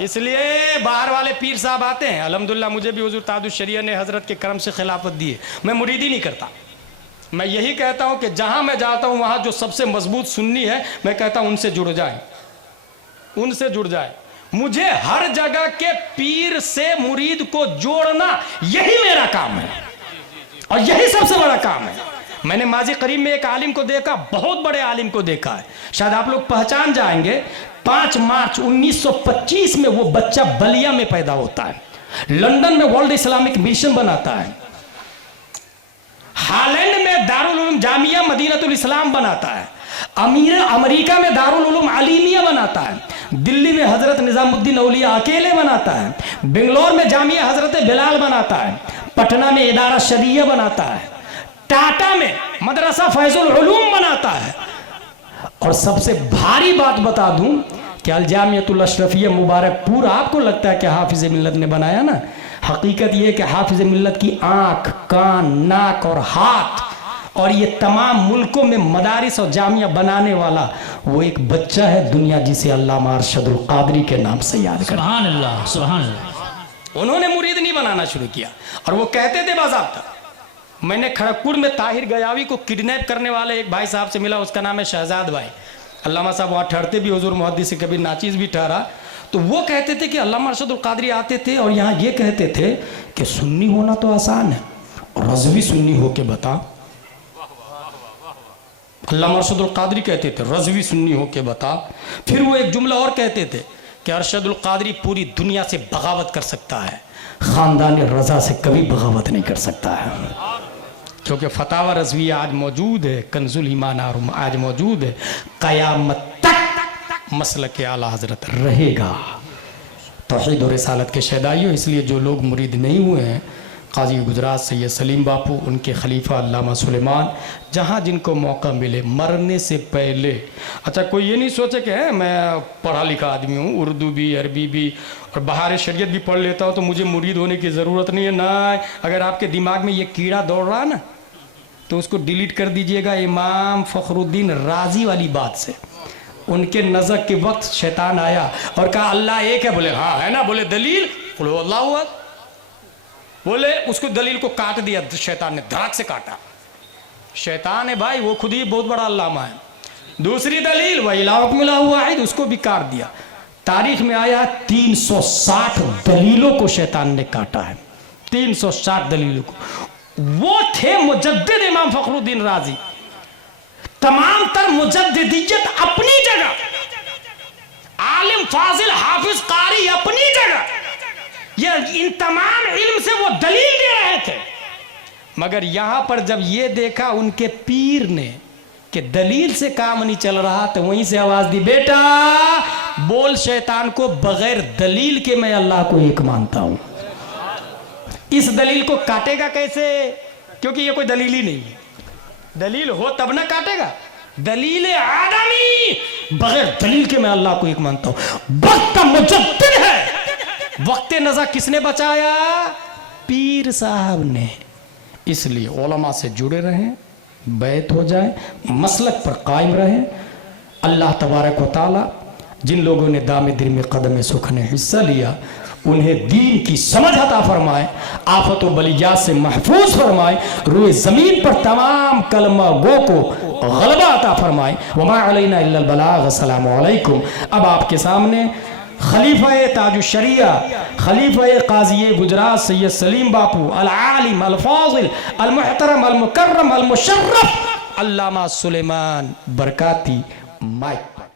इसलिए बाहर वाले पीर साहब आते हैं, अल्हम्दुलिल्लाह मुझे भी हुजूर ताजुशरिया ने हजरत के करम से खिलाफत दी है। मैं मुरीदी नहीं करता, मैं यही कहता हूं कि जहां मैं जाता हूं वहां जो सबसे मजबूत सुन्नी है, मैं कहता हूं उनसे जुड़ जाए, उनसे जुड़ जाए। मुझे हर जगह के पीर से मुरीद को जोड़ना यही मेरा काम है, और यही सबसे बड़ा काम है। मैंने माजी करीब में एक आलिम को देखा, बहुत बड़े आलिम को देखा है, शायद आप लोग पहचान जाएंगे। 5 मार्च 1925 में वो बच्चा बलिया में पैदा होता है, लंदन में वर्ल्ड इस्लामिक मिशन बनाता है, हालैंड में दारुल उलूम जामिया मदीनतुल इस्लाम बनाता है, अमेरिका में दारुल उलूम अलीमिया बनाता है, दिल्ली में हजरत निजामुद्दीन औलिया अकेले बनाता है, बेंगलोर में जामिया हजरत बिलाल बनाता है, पटना में इदारा शरिया बनाता है, टाटा में मदरसा फैजुल उलूम बनाता है। और सबसे भारी बात बता दूं कि अल जामियतुल अशरफिया मुबारकपुर, आपको लगता है कि हाफिज मिल्लत ने बनाया ना, हकीकत यह कि हाफिज मिल्लत की आंख, कान, नाक और हाथ और ये तमाम मुल्कों में मदारिस और जामिया बनाने वाला वो एक बच्चा है दुनिया, जिसे अल्लामा अरशदुल कादरी के नाम से याद कर। सुभान अल्लाह, सुभान अल्लाह। उन्होंने मुरीद नहीं बनाना शुरू किया, और वो कहते थे बाज़ाब्ता। मैंने खड़गपुर में ताहिर गयावी को किडनैप करने वाले एक भाई साहब से मिला, उसका नाम है शहजाद भाई। अल्लामा साहब वहाँ ठहरते भी, हुजूर मुहद्दिस कबीर नाचीज़ भी ठहरा। तो वो कहते थे कि अल्लामा अरशदुल कादरी आते थे और यहाँ ये कहते थे कि सुन्नी होना तो आसान है, और रज़वी सुन्नी होके बता। अल्लामा अरशदुल कादरी कहते थे रज़वी सुन्नी होके बता। फिर वो एक जुमला और कहते थे कि अरशदुल कादरी पूरी दुनिया से बगावत कर सकता है, ख़ानदान रज़ा से कभी बगावत नहीं कर सकता है। क्योंकि फतावा रज़विया आज मौजूद है, कंजुल ईमान आज मौजूद है, क़यामत तक मसलक आला हज़रत रहेगा। तौहीद और रिसालत के शहदाइयों, इसलिए जो लोग मुरीद नहीं हुए हैं काजी गुजरात सैयद सलीम बापू, उनके खलीफा अल्लामा सुलेमान, जहाँ जिनको मौका मिले मरने से पहले, अच्छा कोई ये नहीं सोचे कि है मैं पढ़ा लिखा आदमी हूँ, उर्दू भी अरबी भी और बहार शरीयत भी पढ़ लेता हूँ तो मुझे मुरीद होने की ज़रूरत नहीं है। ना, अगर आपके दिमाग में ये कीड़ा दौड़ रहा है ना तो उसको डिलीट कर दीजिएगा इमाम फ़खरुद्दीन राजी वाली बात से। उनके नज़र के वक्त शैतान आया और कहा अल्लाह एक है, बोले हाँ है ना, बोले दलील, बोले अल्लाह हुआ, बोले उसको दलील को काट दिया, शैतान ने धड़क से काटा। शैतान है भाई, वो खुद ही बहुत बड़ा अल्लामा है। दूसरी दलील वही मिला हुआ है, उसको भी काट दिया। तारीख में आया 360 दलीलों को शैतान ने काटा है, 360 दलीलों को। वो थे मुजद्दिद इमाम फखरुद्दीन राजी, तमाम तर मुजद्दिदियत अपनी जगह, आलिम फाजिल हाफिज कारी अपनी जगह, ये इन तमाम इल्म से वो दलील दे रहे थे। मगर यहां पर जब ये देखा उनके पीर ने कि दलील से काम नहीं चल रहा, तो वहीं से आवाज दी, बेटा बोल शैतान को बगैर दलील के मैं अल्लाह को एक मानता हूं। इस दलील को काटेगा कैसे, क्योंकि ये कोई दलील ही नहीं है। दलील हो तब ना काटेगा, दलील आदमी, बगैर दलील के मैं अल्लाह को एक मानता हूं। वक्त का मुजद्दिद है। वक्त नज़र किसने बचाया? पीर साहब ने। इसलिए उलमा से जुड़े रहें, बैत हो जाए, मसलक पर कायम रहें। अल्लाह तबारक व तआला जिन लोगों ने दामे दिल में कदम सुख ने हिस्सा लिया उन्हें दीन की समझ अता फरमाए, आफत व बलियात से महफूज फरमाए, रूए ज़मीन पर तमाम कलमा गो को गलबा अता फरमाए। वमा अलैना इल्लल बलाग। अस्सलामु अलैकुम। अब आपके सामने खलीफा ताजुश शरिया, खलीफा काजी गुजरात सैयद सलीम बापू, अल आलिम अल फाजिल अल मुहतरम अल मुकर्रम अल मुशर्रफ अल्लामा सुलेमान बरकाती माइक।